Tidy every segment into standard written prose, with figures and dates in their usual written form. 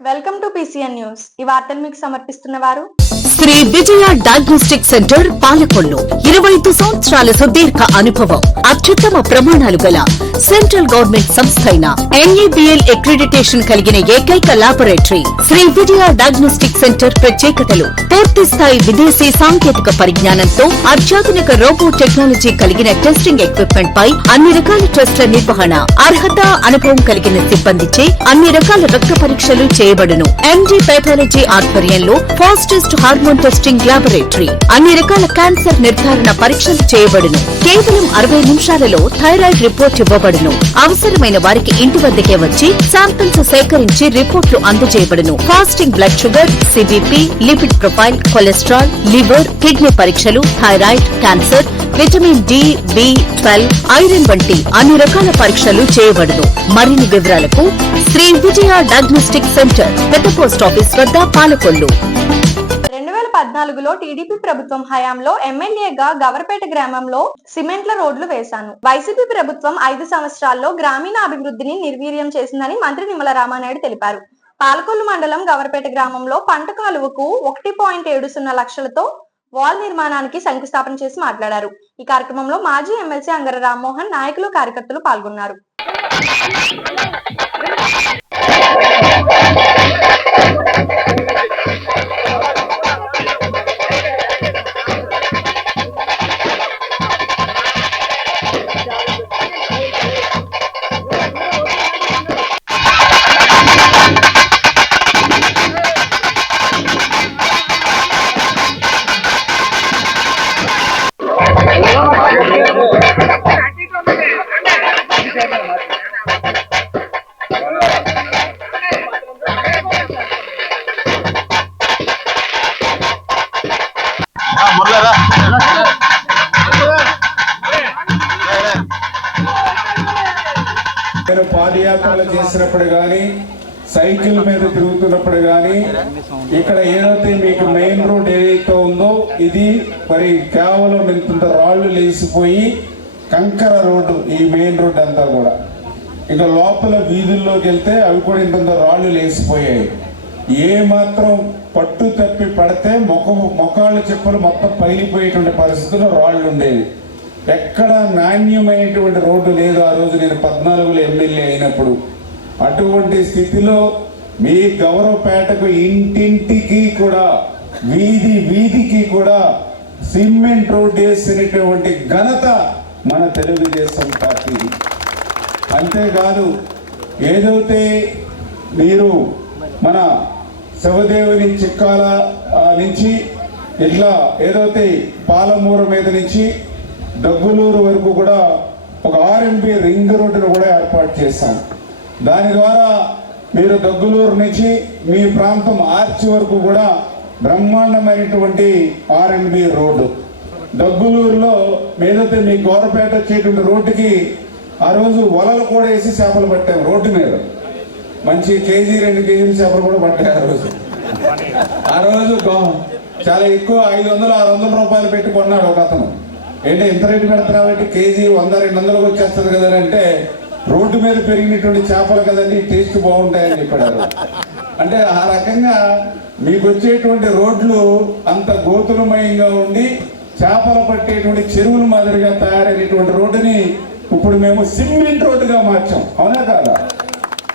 Welcome to PCN news. ఈ వార్తలు మీకు సమర్పిస్తున్నవారు శ్రీ విజయ డయాగ్నోస్టిక్ సెంటర్ పాలకొల్లు. 25 సంవత్సరాల సుదీర్ఘ అనుభవం, అత్యుత్తమ ప్రమాణాలు గల సెంట్రల్ గవర్నమెంట్ సంస్థ అయిన NABL అక్రిడిటేషన్ కలిగిన ఏకైక laboratory Shri Vijaya diagnostic centre. ప్రత్యేకతలు: పూర్తి స్థాయి విదేశీ సాంకేతిక పరిజ్ఞానంతో అత్యాధునిక రోబో టెక్నాలజీ కలిగిన టెస్టింగ్ ఎక్విప్మెంట్ పై అన్ని రకాల టెస్టుల నిర్వహణ, అర్హత, అనుభవం కలిగిన సిబ్బందిచే అన్ని రకాల రక్త పరీక్షలు చేయబడును. MD పైథాలజీ ఆధ్వర్యంలో ఫాస్టెస్ట్ హార్మోన్ టెస్టింగ్ లాబొరేటరీ, అన్ని రకాల క్యాన్సర్ నిర్ధారణ పరీక్షలు చేయబడును. కేవలం 60 నిమిషాలలో థైరాయిడ్ రిపోర్ట్ ఇవ్వబడును. అవసరమైన వారికి ఇంటి వద్దకే వచ్చి శాంపిల్స్ సేకరించి రిపోర్ట్లు అందజేయబడును. Fasting blood sugar, CBP, lipid profile, cholesterol, liver, kidney పరీక్షలు, thyroid, cancer, vitamin D, B12, iron వంటి అన్ని రకాల పరీక్షలు చేయబడును. మరిన్ని వివరాలకు శ్రీ విజయ డయాగ్నోస్టిక్ సెంటర్, పెద్ద పోస్ట్ ఆఫీస్ వద్ద, పాలకొల్లు. 2014లో టీడీపీ ప్రభుత్వం హయాంలో ఎమ్మెల్యేగా గవర్పేట గ్రామంలో సిమెంట్ల రోడ్లు వేశాను. వైసీపీ ప్రభుత్వం 5 సంవత్సరాల్లో గ్రామీణ అభివృద్ధిని నిర్వీర్యం చేసిందని మంత్రి నిమ్మల రామానాయుడు తెలిపారు. పాలకొల్లు మండలం గవర్పేట గ్రామంలో పంట కాలువకు 1.70 లక్షలతో వాల్ నిర్మాణానికి శంకుస్థాపన చేసి మాట్లాడారు. ఈ కార్యక్రమంలో మాజీ ఎమ్మెల్సీ అంగర రామ్మోహన్, నాయకులు, కార్యకర్తలు పాల్గొన్నారు. నేను పాదయాత్రలు చేసినప్పుడు కానీ, సైకిల్ మీద తిరుగుతున్నప్పుడు కానీ, ఇక్కడ ఏదైతే మీకు మెయిన్ రోడ్ ఏదైతే ఉందో ఇది మరి కేవలం ఇంత రాళ్ళు లేసిపోయి కంకర రోడ్డు. ఈ మెయిన్ రోడ్ అంతా కూడా ఇక లోపల వీధుల్లోకి వెళ్తే అవి కూడా ఇంత రాళ్ళు లేసిపోయాయి. ఏ మాత్రం పట్టు తప్పి పడితే మొఖాళ్ళు చెప్పులు మొత్తం పగిలిపోయేటువంటి పరిస్థితుల్లో రాళ్ళు ఉండేవి. ఎక్కడ నాణ్యమైనటువంటి రోడ్డు లేదు ఆ రోజు నేను 14లో ఎమ్మెల్యే అయినప్పుడు. అటువంటి స్థితిలో మీ గౌరవపేటకు ఇంటింటికి కూడా, వీధికి కూడా సిమెంట్ రోడ్ వేసినటువంటి ఘనత మన తెలుగుదేశం పార్టీది. అంతేకాదు, ఏదైతే మీరు మన శివదేవుని చిక్కాల నుంచి ఇట్లా ఏదైతే పాలమూరు మీద నుంచి దగ్గులూరు వరకు కూడా ఒక RMB రింగ్ రోడ్డును కూడా ఏర్పాటు చేశాం. దాని ద్వారా మీరు దగ్గులూరు నుంచి మీ ప్రాంతం ఆర్చి వరకు కూడా బ్రహ్మాండమైనటువంటి RMB రోడ్డు. దగ్గులూరులో ఏదైతే మీ గౌరపేట వచ్చేటువంటి రోడ్డుకి ఆ రోజు వలలు కూడా వేసి చేపలు పట్టాం. రోడ్డు మీద మంచి కేజీ 2 కేజీల చేపలు కూడా పట్టాయి ఆ రోజు చాలా ఎక్కువ 500-600 రూపాయలు పెట్టి కొన్నాడు ఒక అతను. ఏంటంటే ఎంత రేటు పెడుతున్నావు, కేజీ 100-200 వచ్చేస్తుంది కదని అంటే, రోడ్డు మీద పెరిగినటువంటి చేపలు కదండి, టేస్ట్ బాగుంటాయని చెప్పాడు. అంటే ఆ రకంగా మీకు వచ్చేటువంటి రోడ్లు అంత గోతులమయంగా ఉండి చేపలు పట్టేటువంటి చెరువుల మాదిరిగా తయారైనటువంటి రోడ్డుని ఇప్పుడు మేము సిమెంట్ రోడ్డుగా మార్చాం. అవునా కాదా?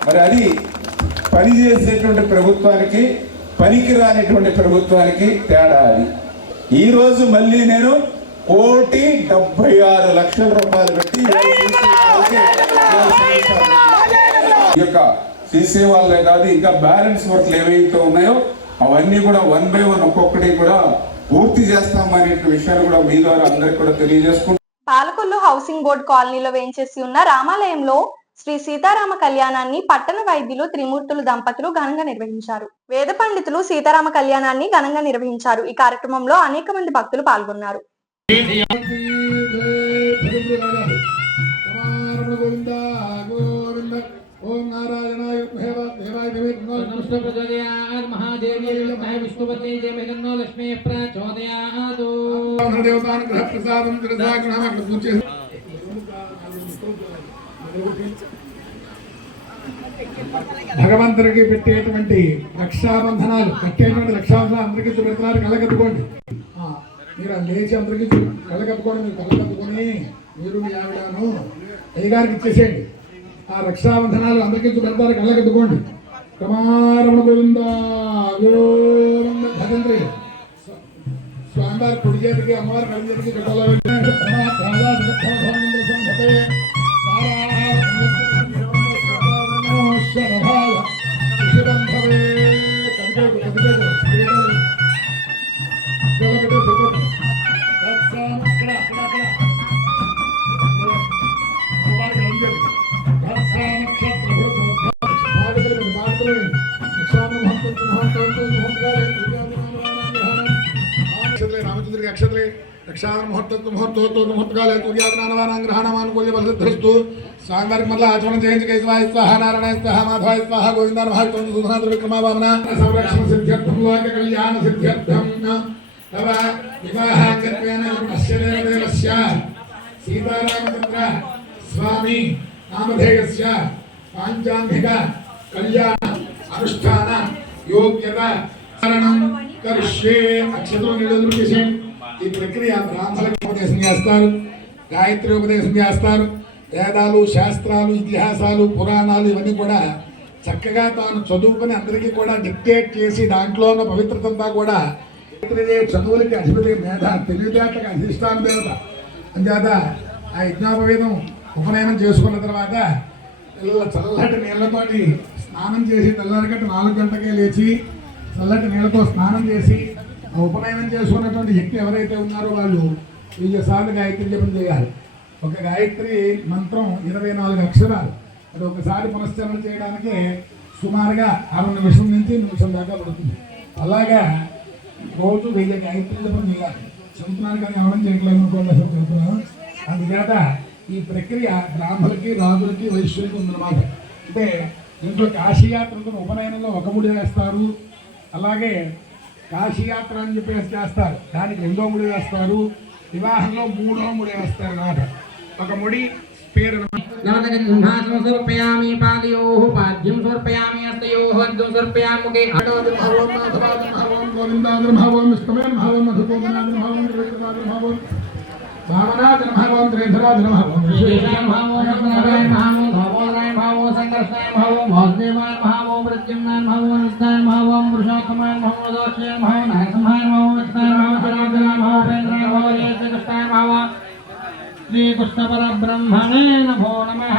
మరి అది పనిచేసేటువంటి ప్రభుత్వానికి, పనికి రానిటువంటి ప్రభుత్వానికి తేడా అది. ఈరోజు మళ్ళీ నేను 1,76,00,000 రూపాయలు పెట్టి ఈ యొక్క సీసీ వాళ్ళే కాదు, ఇంకా బ్యాలెన్స్ వర్క్లు ఏవైతే ఉన్నాయో అవన్నీ కూడా 1 by 1 ఒక్కొక్కటి కూడా పూర్తి చేస్తామనే విషయాలు కూడా మీ ద్వారా అందరికి కూడా తెలియజేసుకుంటాం. పాలకొల్లు హౌసింగ్ బోర్డు కాలనీలో వేయించేసి ఉన్న రామాలయంలో శ్రీ సీతారామ కళ్యాణాన్ని పట్టణ వైద్యులు త్రిమూర్తులు దంపతులు ఘనంగా నిర్వహించారు. వేద పండితులు సీతారామ కళ్యాణాన్ని ఘనంగా నిర్వహించారు. ఈ కార్యక్రమంలో అనేక మంది భక్తులు పాల్గొన్నారు. ఓం నారాయణాయ దేవాయ నమస్తే ప్రచోదయాత్ మహాదేవ్యై నమః విష్ణుపత్ని జయమిదన్నో లక్ష్మీ ప్రచోదయాత్ దేవతానుగ్రహ ప్రసాదం త్రిదాగ్రహం పూజ చేసి భగవంతుడికి పెట్టేటువంటి రక్షాబంధనాలు కట్టేటువంటి రక్షాబంధనాలు అందరికీ చూపెడుతున్నారు. కళ్ళకత్తుకోండి. మీరు లేచి అందరికీ కళ్ళకత్తుకోండి. మీరు కళ్ళకత్తుకొని మీరు మీ ఆవిడను అయ్యగారికి ఇచ్చేసేయండి. ఆ రక్షాబంధనాలు అందరికీ చూపెడతారు. కళ్ళకత్తుకోండి. రమారమణ గోవింద గోవింద భజంత్రి స్వామివారి కుడి చేతికి అమ్మవారి కడి చేతికి కట్టాలి. రామచంద్రుడికి అక్షత్రే రక్షాధన ముహూర్తోత్కాలే సూర్యాగ్రహణమానుకూల్యస్తు స్వామివారికి మళ్ళీ ఆచరణ చేయించి కేశవాయ స్వాహ నారాయణ స్వాహ మాధవాయ స్వాహ గోవింద సుధనాథ విక్రమాభావన సంరక్షణ సిద్ధ్యర్థం లోక కళ్యాణ సిద్ధ్యర్థం తవ వివాహాంగత్వేన దేవస్య సీతారామచంద్ర స్వామి నామధేయస్య పాంచాంగిక కళ్యాణ అనుష్ఠాన యోగ్యత కరిష్యే అక్షతలు నిరోధులు చేసేయండి. ఈ ప్రక్రియ బ్రాహ్మణులకు ఉపదేశం చేస్తారు, గాయత్రి ఉపదేశం చేస్తారు. వేదాలు, శాస్త్రాలు, ఇతిహాసాలు, పురాణాలు ఇవన్నీ కూడా చక్కగా తాను చదువుకుని అందరికీ కూడా డిక్టేట్ చేసి దాంట్లో ఉన్న పవిత్రతంతా కూడా చదువులకి అధిపతి మేధ తెలివితేటలకు అధిష్టాన దేవత. అంచేత ఆ యజ్ఞోపవేదం ఉపనయనం చేసుకున్న తర్వాత చల్లటి నీళ్లతోటి స్నానం చేసి తెల్లరిగట్టు 4 గంటలకే లేచి చల్లటి నీళ్ళతో స్నానం చేసి ఉపనయనం చేసుకున్నటువంటి వ్యక్తి ఎవరైతే ఉన్నారో వాళ్ళు 1000 సార్లు గాయత్రి జపం చేయాలి. ఒక గాయత్రి మంత్రం 24 అక్షరాలు. అది ఒకసారి పునశ్చరణ చేయడానికి సుమారుగా 6 నిమిషం నుంచి నిమిషం దాకా పడుతుంది. అలాగా రోజు 1000 గాయత్రి జపం చేయాలి. చెబుతున్నాను కానీ ఎవరం చేయట్లేదు అనుకోండి, అసలు చెబుతున్నాను. అందుచేత ఈ ప్రక్రియ బ్రాహ్మణులకి, రాజులకి, వైశ్యులకి ఉందన్నమాట. అంటే ఇంట్లో కాశీయాత్రతో ఉపనయనంలో ఒక ముడి వేస్తారు, అలాగే కాశీయాత్ర అని చెప్పేసి చేస్తారు, దానికి 2వ ముడి వేస్తారు, వివాహంలో 3వ ముడి వేస్తారు అన్నమాట. ఒక ముడి పేరు సమర్పయామి పాదయోః పాద్యం సమర్పయామి హస్తయోః అర్ఘ్యం సమర్పయామి ముఖే గోవిందాద్రభావం విష్ణువేర్భావం మధుకోదనాద్రభావం త్రివిక్రమాద్రభావం భావనాద్రభావం త్రిధరాద్రభావం విశేషాద్రభావం నారాయణభావం భావోదయభావం సంకర్షణభావం వాసుదేవాద్రభావం ప్రద్యుమ్నాద్రభావం నిత్యాద్రభావం పురుషోత్తమాద్రభావం దోషేద్రభావం నారసింహాద్రభావం విష్ణుద్రభావం సరాద్రభావం ఉపేంద్రభావం శ్రీకృష్ణాద్రభావం శ్రీకృష్ణ పరబ్రహ్మణే నమో నమః.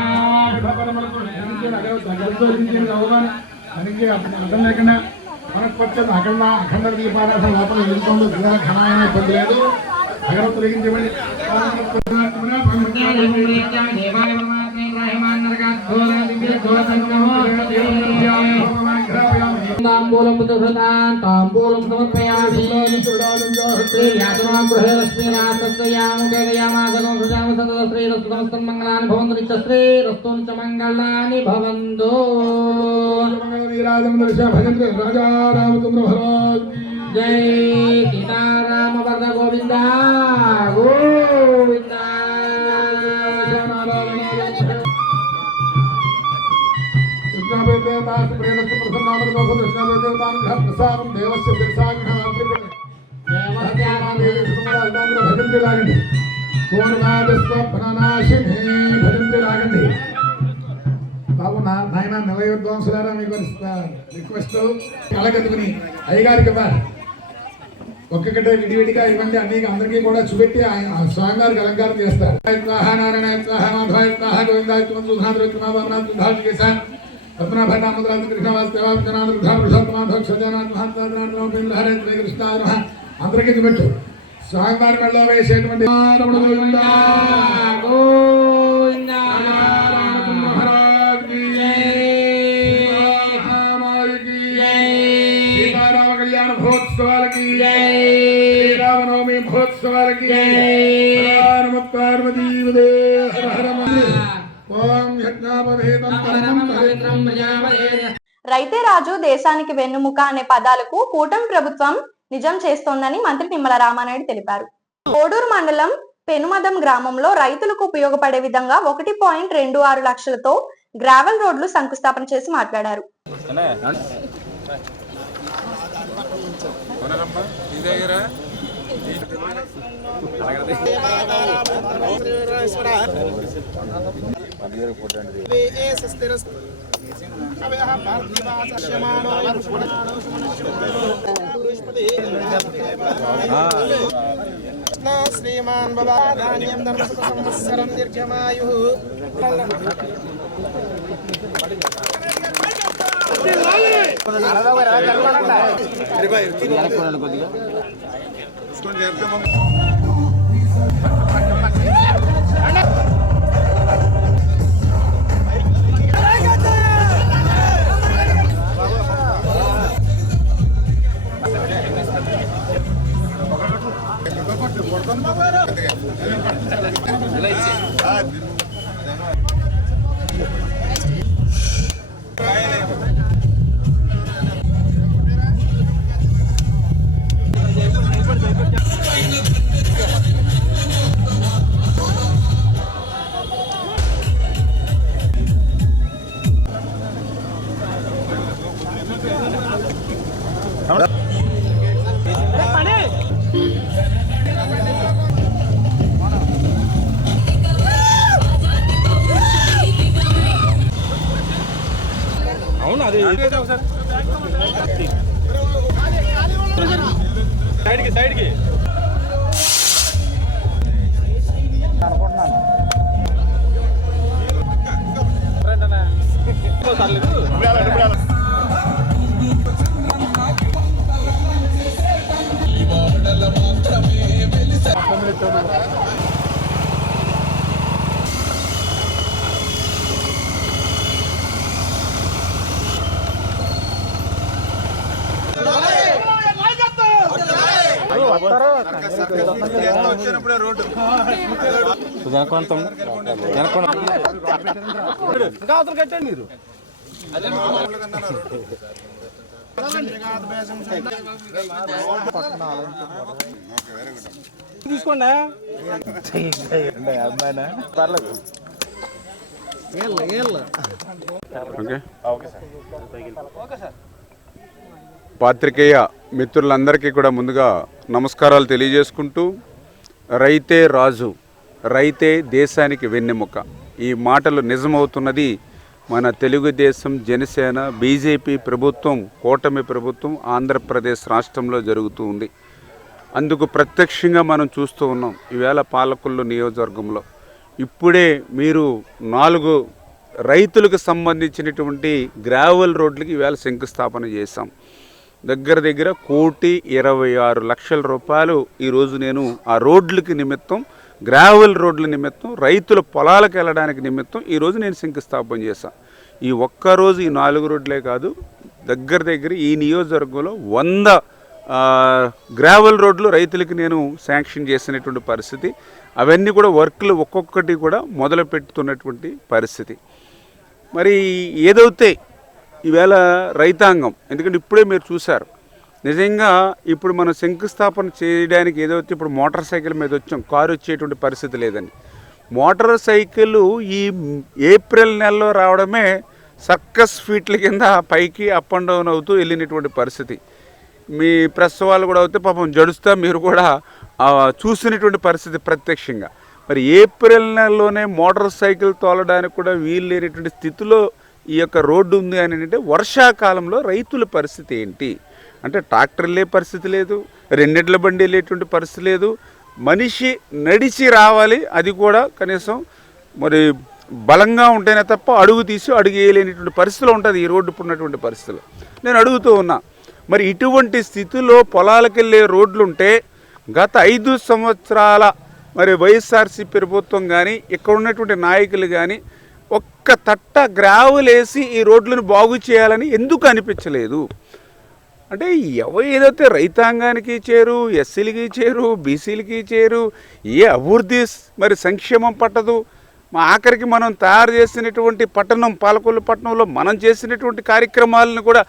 అర్థం లేకుండా మనకు వచ్చేది అఖండ దీపారాధన లోపల వెళ్తుందో దూర ఘనమైన ఇబ్బంది లేదు. అగరత్తులు వెలిగించబడి తాంబూలం తాంబూలం సమర్పయామి మంగళాన్ని భవంతు నిత్యశ్రీరస్తు మంగళాన్ని భవంతు. రాజా రామచంద్ర మహారాజ్ జై సీతారామ వరద గోవింద గోవింద. బాబు నాయన నిలయోద్వాంసులారా మీకు రిక్వెస్ట్, కళగదుకుని అయ్యగారికి ఇవ్వాలి. ఒక్కొక్కటే విడివిడిగా ఇవ్వండి. అన్ని అందరికీ కూడా చూపెట్టి ఆయన స్వామివారికి అలంకారం చేస్తారు. నారాయణ మాధవాయ గోవిందాయ అందరికీ చూపెట్టు. స్వామివారి మెళ్ళలో వేసేటువంటి మహోత్సవాలకి శ్రీరామనవమి మహోత్సవాలకి రైతే రాజు దేశానికి వెన్నుముక అనే పదాలకు కూటమి ప్రభుత్వం నిజం చేస్తోందని మంత్రి నిమ్మల రామానాయుడు తెలిపారు. కోడూరు మండలం పెనుమదం గ్రామంలో రైతులకు ఉపయోగపడే విధంగా 1.26 లక్షలతో గ్రావెల్ రోడ్లు శంకుస్థాపన చేసి మాట్లాడారు. శ్రీమాన్ బాబా ధాన్యం ధర్మసుఖ సంవత్సరం దీర్ఘమాయు సైడ్కి కట్టండి మీరు తీసుకోండి పర్లేదు. పాత్రికేయ మిత్రులందరికీ కూడా ముందుగా నమస్కారాలు తెలియజేసుకుంటూ, రైతే రాజు, రైతే దేశానికి వెన్నెముక, ఈ మాటలు నిజమవుతున్నది మన తెలుగుదేశం, జనసేన, బీజేపీ ప్రభుత్వం, కూటమి ప్రభుత్వం ఆంధ్రప్రదేశ్ రాష్ట్రంలో జరుగుతూ ఉంది. అందుకు ప్రత్యక్షంగా మనం చూస్తూ ఉన్నాం. ఈవేళ పాలకొల్లు నియోజకవర్గంలో ఇప్పుడే మీరు 4 రైతులకు సంబంధించినటువంటి గ్రావెల్ రోడ్లకి ఈవేళ శంకుస్థాపన చేశాం. దగ్గర 1,26,00,000 రూపాయలు ఈరోజు నేను ఆ రోడ్లకి నిమిత్తం, గ్రావెల్ రోడ్ల నిమిత్తం, రైతుల పొలాలకు వెళ్ళడానికి నిమిత్తం ఈరోజు నేను శంకుస్థాపన చేశాను. ఈ ఒక్కరోజు ఈ 4 రోడ్లే కాదు, దగ్గర ఈ నియోజకవర్గంలో 100 గ్రావెల్ రోడ్లు రైతులకి నేను శాంక్షన్ చేసినటువంటి పరిస్థితి. అవన్నీ కూడా వర్క్లు ఒక్కొక్కటి కూడా మొదలు పెడుతున్నటువంటి పరిస్థితి. మరి ఏదైతే ఈవేళ రైతాంగం, ఎందుకంటే ఇప్పుడే మీరు చూశారు, నిజంగా ఇప్పుడు మనం శంకుస్థాపన చేయడానికి ఏదైతే ఇప్పుడు మోటార్ సైకిల్ మీద వచ్చాం, కారు వచ్చేటువంటి పరిస్థితి లేదండి. మోటార్ సైకిల్ ఈ ఏప్రిల్ నెలలో రావడమే సర్కస్ ఫీట్ల కింద పైకి అప్ అండ్ డౌన్ అవుతూ వెళ్ళినటువంటి పరిస్థితి. మీ ప్రెస్ వాళ్ళు కూడా అయితే పాపం జడుస్తా మీరు కూడా చూసినటువంటి పరిస్థితి ప్రత్యక్షంగా. మరి ఏప్రిల్ నెలలోనే మోటార్ సైకిల్ తోలడానికి కూడా వీలు లేనటువంటి స్థితిలో ఈ యొక్క రోడ్డు ఉంది అని అంటే, వర్షాకాలంలో రైతుల పరిస్థితి ఏంటి అంటే, ట్రాక్టర్ వెళ్ళే పరిస్థితి లేదు, 2 ఎడ్ల బండి వెళ్ళేటువంటి పరిస్థితి లేదు, మనిషి నడిచి రావాలి, అది కూడా కనీసం మరి బలంగా ఉంటేనే తప్ప అడుగు తీసి అడుగు వేయలేనటువంటి పరిస్థితిలో ఉంటుంది ఈ రోడ్డు ఉన్నటువంటి పరిస్థితులు. నేను అడుగుతూ ఉన్నా, మరి ఇటువంటి స్థితిలో పొలాలకు వెళ్ళే రోడ్లుంటే గత 5 సంవత్సరాల మరి వైఎస్ఆర్సీ ప్రభుత్వం కానీ, ఇక్కడ ఉన్నటువంటి నాయకులు కానీ ఒక్క తట్ట గ్రావెల్ వేసి ఈ రోడ్లను బాగు చేయాలని ఎందుకు అనిపించలేదు? అంటే ఏదైతే రైతాంగానికి చేరు, ఎస్సీలకి చేరు, బీసీలకి చేరు, ఏ అభివృద్ధి మరి సంక్షేమం పట్టదు. మా ఆఖరికి మనం తయారు చేసినటువంటి పట్టణం, పాలకొల్లు పట్టణంలో మనం చేసినటువంటి కార్యక్రమాలను కూడా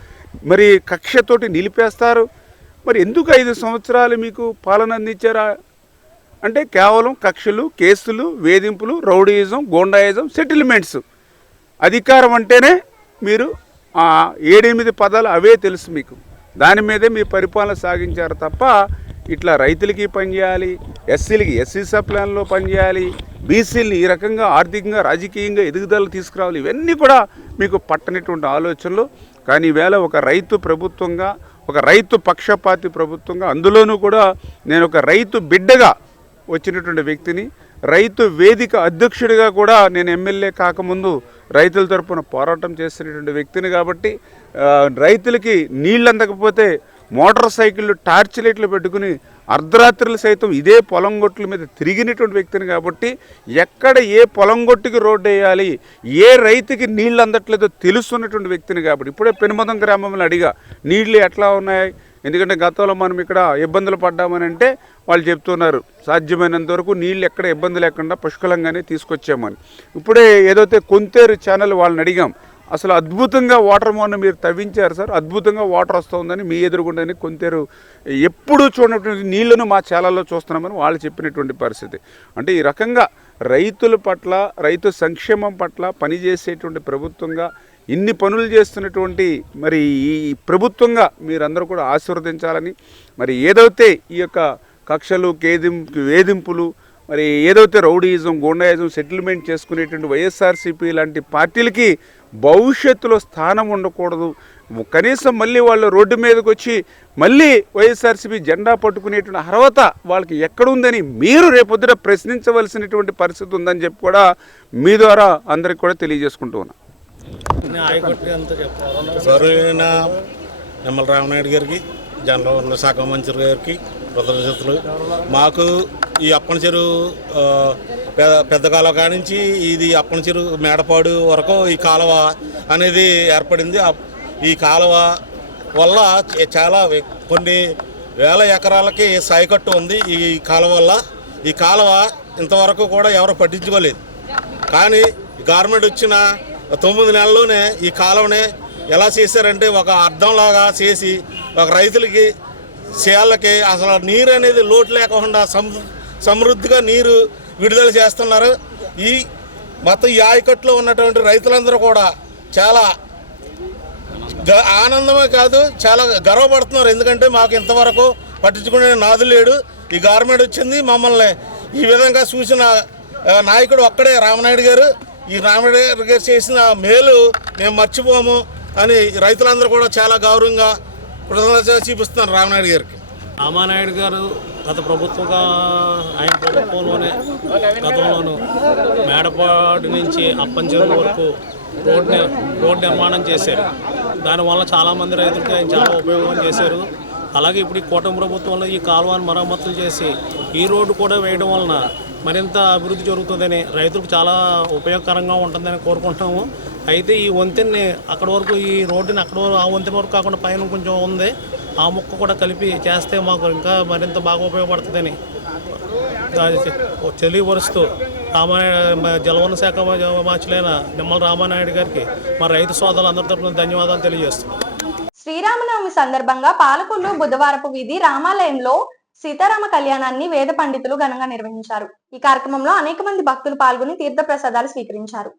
మరి కక్షతోటి నిలిపేస్తారు. మరి ఎందుకు 5 సంవత్సరాలు మీకు పాలన అందించారా అంటే, కేవలం కక్షలు, కేసులు, వేధింపులు, రౌడీయిజం, గోండాయిజం, సెటిల్మెంట్స్. అధికారం అంటేనే మీరు 7-8 పదాలు అవే తెలుసు మీకు, దాని మీదే మీ పరిపాలన సాగించారు తప్ప ఇట్లా రైతులకి పనిచేయాలి, ఎస్సీలకి ఎస్సీ సప్లాన్లో పనిచేయాలి, బీసీలని ఈ రకంగా ఆర్థికంగా రాజకీయంగా ఎదుగుదల తీసుకురావాలి, ఇవన్నీ కూడా మీకు పట్టనటువంటి ఆలోచనలు. కానీ ఈవేళ ఒక రైతు ప్రభుత్వంగా, ఒక రైతు పక్షపాతి ప్రభుత్వంగా, అందులోనూ కూడా నేను ఒక రైతు బిడ్డగా వచ్చినటువంటి వ్యక్తిని, రైతు వేదిక అధ్యక్షుడిగా కూడా నేను ఎమ్మెల్యే కాకముందు రైతుల తరపున పోరాటం చేస్తున్నటువంటి వ్యక్తిని కాబట్టి రైతులకి నీళ్ళు అందకపోతే మోటార్ సైకిళ్ళు టార్చ్ లైట్లు పెట్టుకుని అర్ధరాత్రులు సైతం ఇదే పొలంగొట్ల మీద తిరిగినటువంటి వ్యక్తిని కాబట్టి ఎక్కడ ఏ పొలంగొట్టుకి రోడ్డు వేయాలి, ఏ రైతుకి నీళ్ళు అందట్లేదో తెలుసున్నటువంటి వ్యక్తిని కాబట్టి ఇప్పుడే పెనుమదం గ్రామంలో అడిగా నీళ్ళు ఎట్లా ఉన్నాయి, ఎందుకంటే గతంలో మనం ఇక్కడ ఇబ్బందులు పడ్డామని అంటే వాళ్ళు చెప్తున్నారు సాధ్యమైనంత వరకు నీళ్ళు ఎక్కడ ఇబ్బంది లేకుండా పుష్కలంగానే తీసుకొచ్చామని. ఇప్పుడే ఏదైతే కొంతేరు ఛానల్ వాళ్ళని అడిగాం, అసలు అద్భుతంగా వాటర్ మొన్న మీరు తవ్వించారు సార్, అద్భుతంగా వాటర్ వస్తుందని మీ ఎదురుగుండని కొంతేరు ఎప్పుడూ చూడనటువంటి నీళ్లను మా ఛానల్లో చూస్తున్నామని వాళ్ళు చెప్పినటువంటి పరిస్థితి. అంటే ఈ రకంగా రైతుల పట్ల, రైతు సంక్షేమం పట్ల పనిచేసేటువంటి ప్రభుత్వంగా ఇన్ని పనులు చేస్తున్నటువంటి మరి ఈ ప్రభుత్వంగా మీరందరూ కూడా ఆశీర్వదించాలని, మరి ఏదైతే ఈ యొక్క కక్షలు వేధింపులు, మరి ఏదైతే రౌడీయిజం, గూండాయిజం సెటిల్మెంట్ చేసుకునేటువంటి వైఎస్ఆర్సీపీ లాంటి పార్టీలకి భవిష్యత్తులో స్థానం ఉండకూడదు. కనీసం మళ్ళీ వాళ్ళు రోడ్డు మీదకి వచ్చి మళ్ళీ వైఎస్ఆర్సీపీ జెండా పట్టుకునేటువంటి అర్హత వాళ్ళకి ఎక్కడుందని మీరు రేపొద్దున ప్రశ్నించవలసినటువంటి పరిస్థితి ఉందని చెప్పి కూడా మీ ద్వారా అందరికి కూడా తెలియజేసుకుంటూ ఉన్నా. గౌరవనీయ నిమ్మల రామనాయుడు గారికి, జనరల్ శాఖ మంత్రి గారికి కృతజ్ఞతలు. మాకు ఈ అప్పన చెరువు పెద్ద కాలువ కానించి ఇది అప్పన చెరువు మేడపాడు వరకు ఈ కాలువ అనేది ఏర్పడింది. ఈ కాలువ వల్ల చాలా కొన్ని వేల ఎకరాలకి సాయకట్టు ఉంది. ఈ కాలువ వల్ల ఈ కాలువ ఇంతవరకు కూడా ఎవరు పట్టించుకోలేదు. కానీ గవర్నమెంట్ వచ్చిన 9 నెలల్లోనే ఈ కాలువనే ఎలా చేశారంటే ఒక అర్థంలాగా చేసి ఒక రైతులకి చేళ్ళకి అసలు నీరు అనేది లోటు లేకుండా సమృద్ధిగా నీరు విడుదల చేస్తున్నారు. ఈ మొత్తం ఈ ఆయకట్టులో ఉన్నటువంటి రైతులందరూ కూడా చాలా ఆనందమే కాదు చాలా గర్వపడుతున్నారు. ఎందుకంటే మాకు ఇంతవరకు పట్టించుకునే నాదు లేడు. ఈ గవర్నమెంట్ వచ్చింది, మమ్మల్ని ఈ విధంగా చూసిన నాయకుడు ఒక్కడే రామనాయుడు గారు. ఈ రామనాయుడు గారు చేసిన మేలు మేము మర్చిపోము అని రైతులందరూ కూడా చాలా గౌరవంగా కృతజ్ఞత చూపిస్తున్నారు రామనాయుడు గారికి. రామానాయుడు గారు గత ఆయన ప్రభుత్వంలోనే గతంలోనూ మేడపాడు నుంచి అప్పంచెరువు వరకు రోడ్ నిర్మాణం చేశారు. దానివల్ల చాలామంది రైతులకి ఆయన చాలా ఉపయోగం చేశారు. అలాగే ఇప్పుడు ఈ కూటమి ప్రభుత్వంలో ఈ కాలువను మరమ్మతులు చేసి ఈ రోడ్డు కూడా వేయడం వలన మరింత అభివృద్ధి జరుగుతుందని, రైతులకు చాలా ఉపయోగకరంగా ఉంటుందని కోరుకుంటున్నాము. అయితే ఈ వంతెన్ని అక్కడ వరకు, ఈ రోడ్డుని అక్కడ ఆ వంతెన వరకు కాకుండా పైన కొంచెం ఉంది, ఆ ముక్క కూడా కలిపి చేస్తే మాకు ఇంకా మరింత బాగా ఉపయోగపడుతుందని తెలియపరుస్తూ జలవనరుల శాఖ మార్చులైన నిమ్మల రామానాయుడు గారికి మా రైతు సోదరులందరి తరపున ధన్యవాదాలు తెలియజేస్తున్నాం. శ్రీరామనవమి సందర్భంగా పాలకొల్లు బుధవారపు వీధి రామాలయంలో సీతారామ కళ్యాణాన్ని వేద పండితులు ఘనంగా నిర్వహించారు. ఈ కార్యక్రమంలో అనేక మంది భక్తులు పాల్గొని తీర్థ ప్రసాదాలు స్వీకరించారు.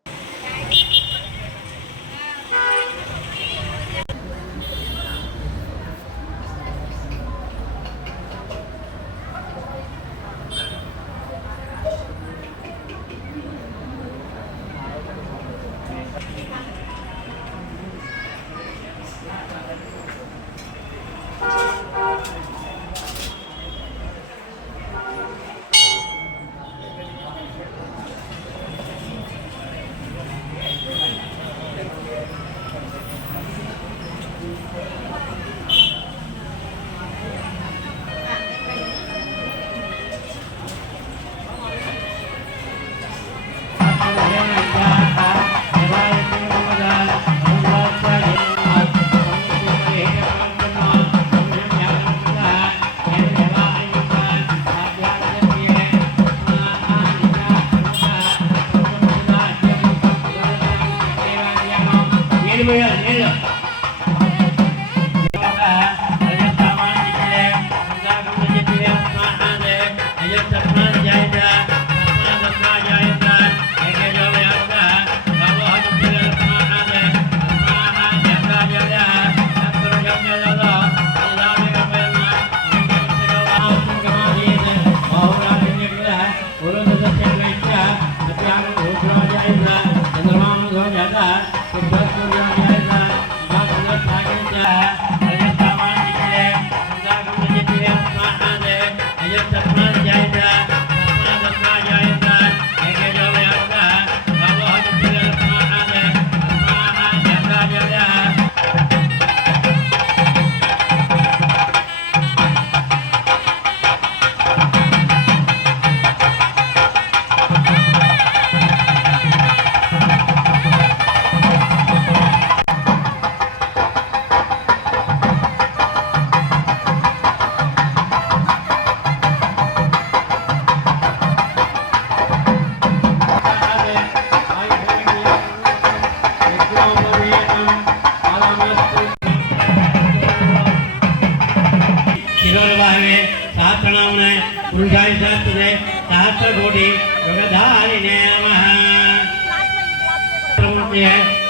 శిరోర్వాహవే సహస్రనామనే పురుషాయ సహస్రదే సహస్రకోటి యుగధారిణే నమః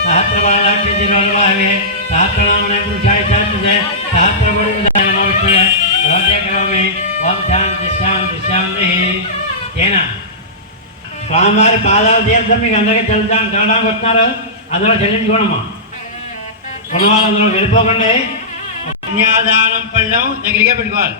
సహస్రపాదాక్ష శిరోర్వాహవే సహస్రనామనే పురుషాయ సహస్రదే సహస్రకోటి యుగధారిణే నమః రోజకరోమి ఓం శాంతి శాంతి శాంతి ఏనా స్వామివారి పాదాల తీర్థం మీకు అందరికీ తినడానికి వస్తున్నారు, అందులో చెల్లించుకోనమ్మా. కొనవాళ్ళు అందులో వెళ్ళిపోకండి. కన్యాదానం పళ్ళం దగ్గరికే పెట్టుకోవాలి.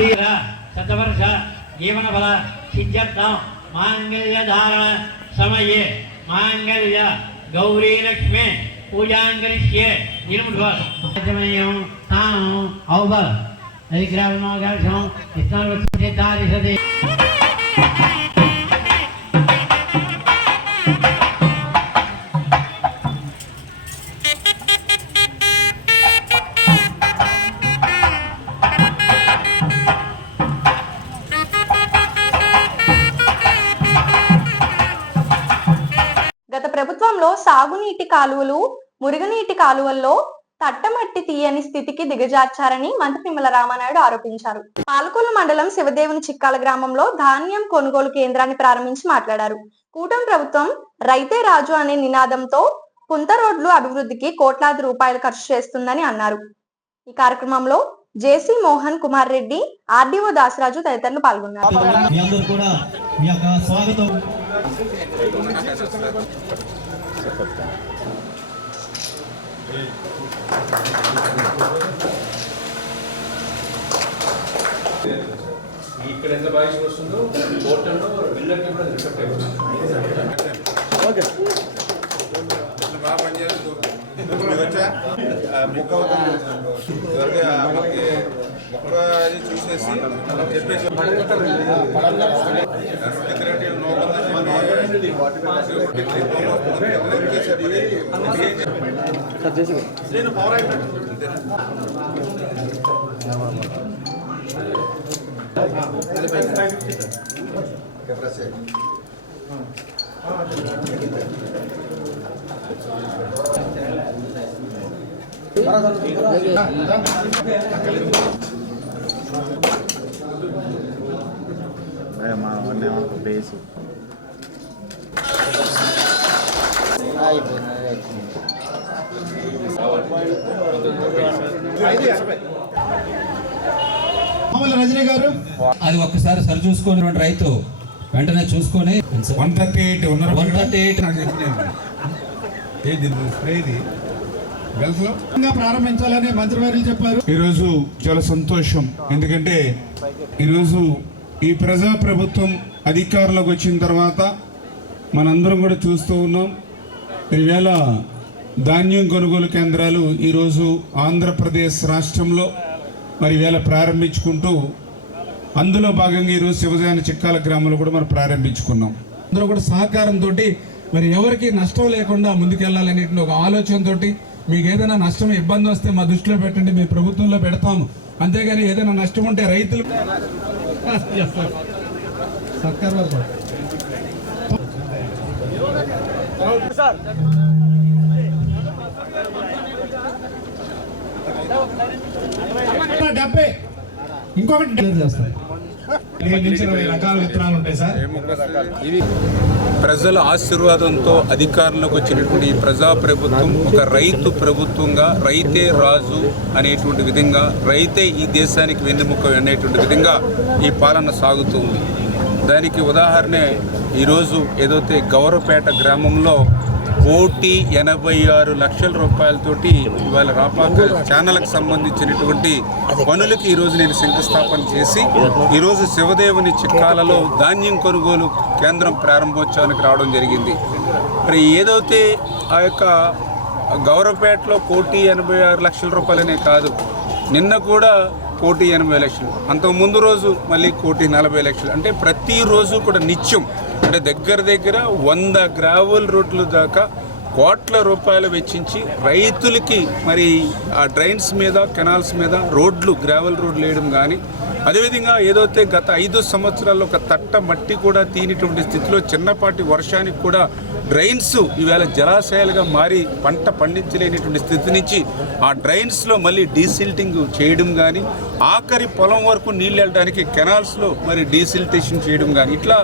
వీర శతవర్ష జీవన ఫల సిద్ధ్యర్థం మాంగళ్య ధారణ సమయే మాంగళ్య గౌరీ లక్ష్మి పూజాంకరిష్యే నిర్ముఖమయం తాను ఔబల గ్రామం ఇస్తారిసది. గత ప్రభుత్వంలో సాగునీటి కాలువలు, మురుగునీటి కాలువల్లో తట్టమట్టి తీయని స్థితికి దిగజార్చారని మంత్రి నిమ్మల రామానాయుడు ఆరోపించారు. పాలకొల్లు మండలం శివదేవుని చిక్కాల గ్రామంలో ధాన్యం కొనుగోలు కేంద్రాన్ని ప్రారంభించి మాట్లాడారు. కూటమి ప్రభుత్వం రైతే రాజు అనే నినాదంతో పుంత రోడ్లు అభివృద్ధికి కోట్లాది రూపాయలు ఖర్చు చేస్తుందని అన్నారు. ఈ కార్యక్రమంలో జేసీ మోహన్ కుమార్ రెడ్డి, ఆర్డీఓ దాసరాజు తదితరులు పాల్గొన్నారు. ఇక్కడ ఎంత బాగా వస్తుందో పోర్టల్లో బిల్లర్కి కూడా రిఫ్లెక్ట్ అయిపోతుంది. ఓకే బాగా పనిచేయాలి. మొక్క అది చూసేసి చెప్పేసి బేసు రజనీ గారు అది ఒక్కసారి సరి చూసుకొని రైతు వెంటనే చూసుకొని 138 ప్రారంభించాలని మంత్రివర్యులు చెప్పారు. ఈరోజు చాలా సంతోషం, ఎందుకంటే ఈరోజు ఈ ప్రజా ప్రభుత్వం అధికారంలోకి వచ్చిన తర్వాత మనందరం కూడా చూస్తూ ఉన్నాం. ఈవేళ ధాన్యం కొనుగోలు కేంద్రాలు ఈరోజు ఆంధ్రప్రదేశ్ రాష్ట్రంలో మరి ఈవేళ ప్రారంభించుకుంటూ, అందులో భాగంగా ఈరోజు శివదేవుని చిక్కాల గ్రామంలో కూడా మనం ప్రారంభించుకున్నాం. అందరూ కూడా సహకారంతో మరి ఎవరికి నష్టం లేకుండా ముందుకెళ్లాలనే ఒక ఆలోచనతో, మీకు ఏదైనా నష్టం ఇబ్బంది వస్తే మా దృష్టిలో పెట్టండి, మీ ప్రభుత్వంలో పెడతాము. అంతేగాని ఏదైనా నష్టం ఉంటే రైతులు ఇంకొకటి చేస్తారు. ప్రజల ఆశీర్వాదంతో అధికారంలోకి వచ్చినటువంటి ఈ ప్రజా ప్రభుత్వం ఒక రైతు ప్రభుత్వంగా, రైతే రాజు అనేటువంటి విధంగా, రైతే ఈ దేశానికి వెన్నెముక అనేటువంటి విధంగా ఈ పాలన సాగుతుంది. దానికి ఉదాహరణే ఈరోజు ఏదైతే గౌరవపేట గ్రామంలో 1,86,00,000 రూపాయలతోటి ఇవాళ రాపాక ఛానల్కి సంబంధించినటువంటి పనులకి ఈరోజు నేను శంకుస్థాపన చేసి ఈరోజు శివదేవుని చిక్కాలలో ధాన్యం కొనుగోలు కేంద్రం ప్రారంభోత్సవానికి రావడం జరిగింది. మరి ఏదైతే ఆ యొక్క గౌరవపేటలో 1,86,00,000 రూపాయలనే కాదు, నిన్న కూడా 1,80,00,000, అంతకుముందు రోజు మళ్ళీ 1,40,00,000. అంటే ప్రతిరోజు కూడా నిత్యం అంటే దగ్గర 100 గ్రావెల్ రోడ్లు దాకా కోట్ల రూపాయలు వెచ్చించి రైతులకి మరి ఆ డ్రైన్స్ మీద కెనాల్స్ మీద రోడ్లు గ్రావెల్ రోడ్లు వేయడం కానీ, అదేవిధంగా ఏదైతే గత 5 సంవత్సరాల్లో ఒక తట్ట మట్టి కూడా తీనిటువంటి స్థితిలో చిన్నపాటి వర్షానికి కూడా డ్రైన్స్ ఈవేళ జలాశయాలుగా మారి పంట పండించలేనిటువంటి స్థితి నుంచి ఆ డ్రైన్స్లో మళ్ళీ డీసిల్టింగ్ చేయడం కానీ, ఆఖరి పొలం వరకు నీళ్ళు వెళ్ళడానికి కెనాల్స్లో మరి డీసిల్టేషన్ చేయడం కానీ, ఇట్లా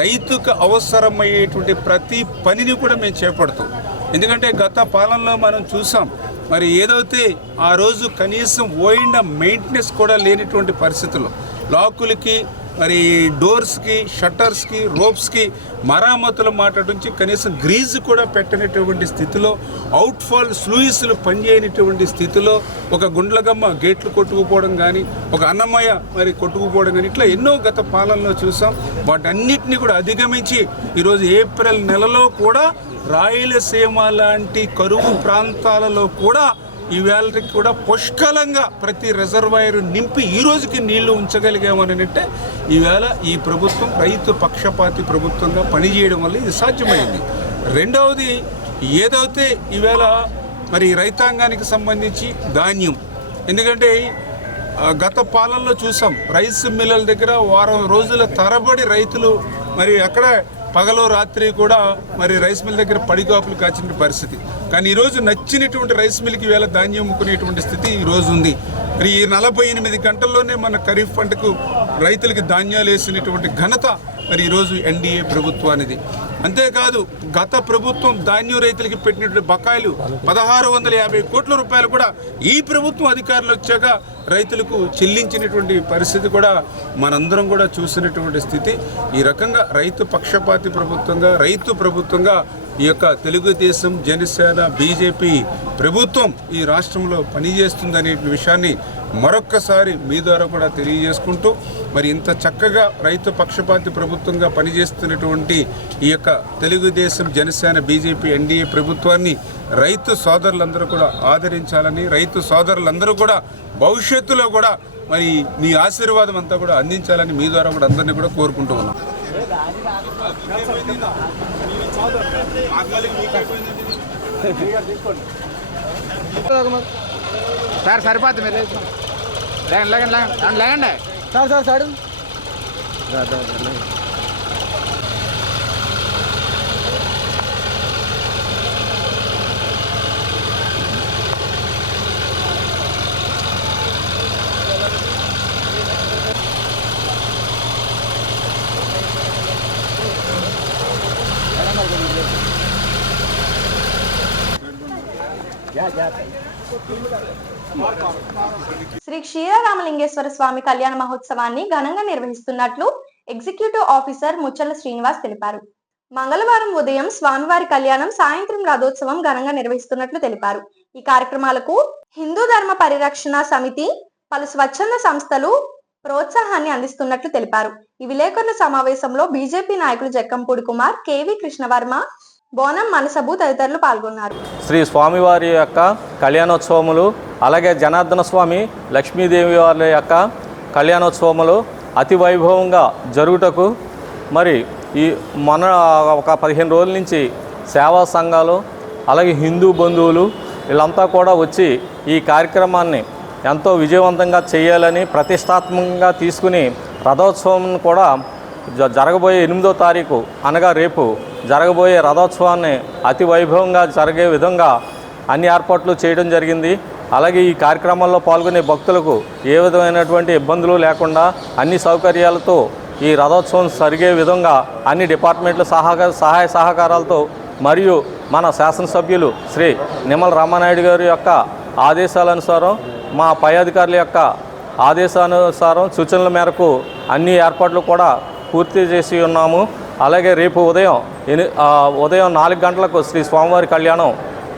రైతుకు అవసరమయ్యేటువంటి ప్రతి పనిని కూడా మేము చేపడతాం. ఎందుకంటే గత పాలనలో మనం చూసాం, మరి ఏదైతే ఆ రోజు కనీసం ఓయిండ మెయింటెనెన్స్ కూడా లేనిటువంటి పరిస్థితుల్లో లాకులకి మరి డోర్స్కి షట్టర్స్కి రోప్స్కి మరామతుల మాట నుంచి కనీసం గ్రీజ్ కూడా పెట్టనటువంటి స్థితిలో, అవుట్ఫాల్ స్లూయిస్లు పనిచేయనటువంటి స్థితిలో, ఒక గుండ్లగమ్మ గేట్లు కొట్టుకుపోవడం కానీ, ఒక అన్నమయ్య మరి కొట్టుకుపోవడం కానీ, ఇట్లా ఎన్నో గత పాలనలో చూసాం. వాటన్నిటిని కూడా అధిగమించి ఈరోజు ఏప్రిల్ నెలలో కూడా రాయలసీమ లాంటి కరువు ప్రాంతాలలో కూడా ఈవేళకి కూడా పుష్కలంగా ప్రతి రిజర్వాయర్ నింపి ఈ రోజుకి నీళ్లు ఉంచగలిగామని అంటే ఈవేళ ఈ ప్రభుత్వం రైతు పక్షపాతి ప్రభుత్వంగా పనిచేయడం వల్ల ఇది సాధ్యమైంది. రెండవది ఏదైతే ఈవేళ మరి రైతాంగానికి సంబంధించి ధాన్యం, ఎందుకంటే గత పాలనలో చూసాం రైస్ మిల్లల దగ్గర వారం రోజుల తరబడి రైతులు మరి అక్కడ పగలు రాత్రి కూడా మరి రైస్ మిల్ దగ్గర పడిగాపులు కాచిన పరిస్థితి. కానీ ఈరోజు నచ్చినటువంటి రైస్ మిల్కి వేళ ధాన్యం అమ్ముకునేటువంటి స్థితి ఈరోజు ఉంది. మరి ఈ 48 గంటల్లోనే మన ఖరీఫ్ పంటకు రైతులకి ధాన్యాలు వేసినటువంటి ఘనత మరి ఈరోజు ఎన్డీఏ ప్రభుత్వానిది. అంతేకాదు గత ప్రభుత్వం ధాన్యం రైతులకి పెట్టినటువంటి బకాయిలు 1,650 కోట్ల రూపాయలు కూడా ఈ ప్రభుత్వం అధికారులు వచ్చాక రైతులకు చెల్లించినటువంటి పరిస్థితి కూడా మనందరం కూడా చూసినటువంటి స్థితి. ఈ రకంగా రైతు పక్షపాతి ప్రభుత్వంగా, రైతు ప్రభుత్వంగా ఈ యొక్క తెలుగుదేశం, జనసేన, బీజేపీ ప్రభుత్వం ఈ రాష్ట్రంలో పనిచేస్తుందనే విషయాన్ని మరొక్కసారి మీ ద్వారా కూడా తెలియజేసుకుంటూ, మరి ఇంత చక్కగా రైతు పక్షపాతి ప్రభుత్వంగా పనిచేస్తున్నటువంటి ఈ యొక్క తెలుగుదేశం, జనసేన, బీజేపీ, ఎన్డీఏ ప్రభుత్వాన్ని రైతు సోదరులందరూ కూడా ఆదరించాలని, రైతు సోదరులందరూ కూడా భవిష్యత్తులో కూడా మరి మీ ఆశీర్వాదం అంతా కూడా అందించాలని మీ ద్వారా కూడా అందరినీ కూడా కోరుకుంటూ ఉన్నాం. సార్ సరిపోద్ది మీరు లేకండి సార్ సార్ సార్ శ్రీ క్షీరరామలింగేశ్వర స్వామి కళ్యాణ మహోత్సవాన్ని ఘనంగా నిర్వహిస్తున్నట్లు ఎగ్జిక్యూటివ్ ఆఫీసర్ ముచ్చల శ్రీనివాస్ తెలిపారు. మంగళవారం ఉదయం స్వామివారి కళ్యాణం, సాయంత్రం రథోత్సవం ఘనంగా నిర్వహిస్తున్నట్లు తెలిపారు. ఈ కార్యక్రమాలకు హిందూ ధర్మ పరిరక్షణ సమితి, పలు స్వచ్ఛంద సంస్థలు ప్రోత్సాహాన్ని అందిస్తున్నట్లు తెలిపారు. ఈ విలేకరుల సమావేశంలో బీజేపీ నాయకులు జక్కంపూడి కుమార్, కేవీ కృష్ణవర్మ, బోనం మనసబు తదితరులు పాల్గొన్నారు. శ్రీ స్వామివారి యొక్క కళ్యాణోత్సవములు, అలాగే జనార్దన స్వామి, లక్ష్మీదేవి వారి యొక్క కళ్యాణోత్సవములు అతి వైభవంగా జరుగుటకు మరి ఈ మన ఒక 15 రోజుల నుంచి సేవా సంఘాలు, అలాగే హిందూ బంధువులు వీళ్ళంతా కూడా వచ్చి ఈ కార్యక్రమాన్ని ఎంతో విజయవంతంగా చేయాలని ప్రతిష్టాత్మకంగా తీసుకుని రథోత్సవం కూడా జరగబోయే 8వ తారీఖు అనగా రేపు జరగబోయే రథోత్సవాన్ని అతి వైభవంగా జరిగే విధంగా అన్ని ఏర్పాట్లు చేయడం జరిగింది. అలాగే ఈ కార్యక్రమాల్లో పాల్గొనే భక్తులకు ఏ విధమైనటువంటి ఇబ్బందులు లేకుండా అన్ని సౌకర్యాలతో ఈ రథోత్సవం జరిగే విధంగా అన్ని డిపార్ట్మెంట్ల సహాయ సహకారాలతో మరియు మన శాసనసభ్యులు శ్రీ నిమ్మల రామానాయుడు గారి యొక్క ఆదేశాలనుసారం, మా పై అధికారుల యొక్క ఆదేశానుసారం, సూచనల మేరకు అన్ని ఏర్పాట్లు కూడా పూర్తి చేసి ఉన్నాము. అలాగే రేపు ఉదయం 4 గంటలకు శ్రీ స్వామివారి కళ్యాణం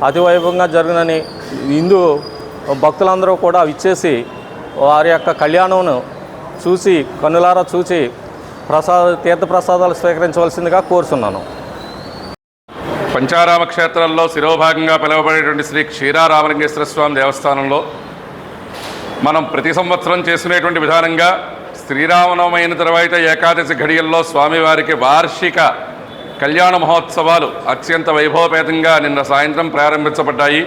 అతివైభవంగా జరుగునని హిందూ భక్తులందరూ కూడా విచ్చేసి వారి యొక్క కళ్యాణంను చూసి కన్నులారా చూసి తీర్థప్రసాదాలు స్వీకరించవలసిందిగా కోరుతున్నాను. పంచారామ క్షేత్రంలో శిరోభాగంగా పిలువబడేటువంటి శ్రీ క్షీరారామలింగేశ్వర స్వామి దేవస్థానంలో మనం ప్రతి సంవత్సరం చేసుకునేటువంటి విధానంగా శ్రీరామనవమి అయిన తర్వాత ఏకాదశి ఘడియల్లో స్వామివారికి వార్షిక కళ్యాణ మహోత్సవాలు అత్యంత వైభవపేతంగా నిన్న సాయంత్రం ప్రారంభించబడ్డాయి.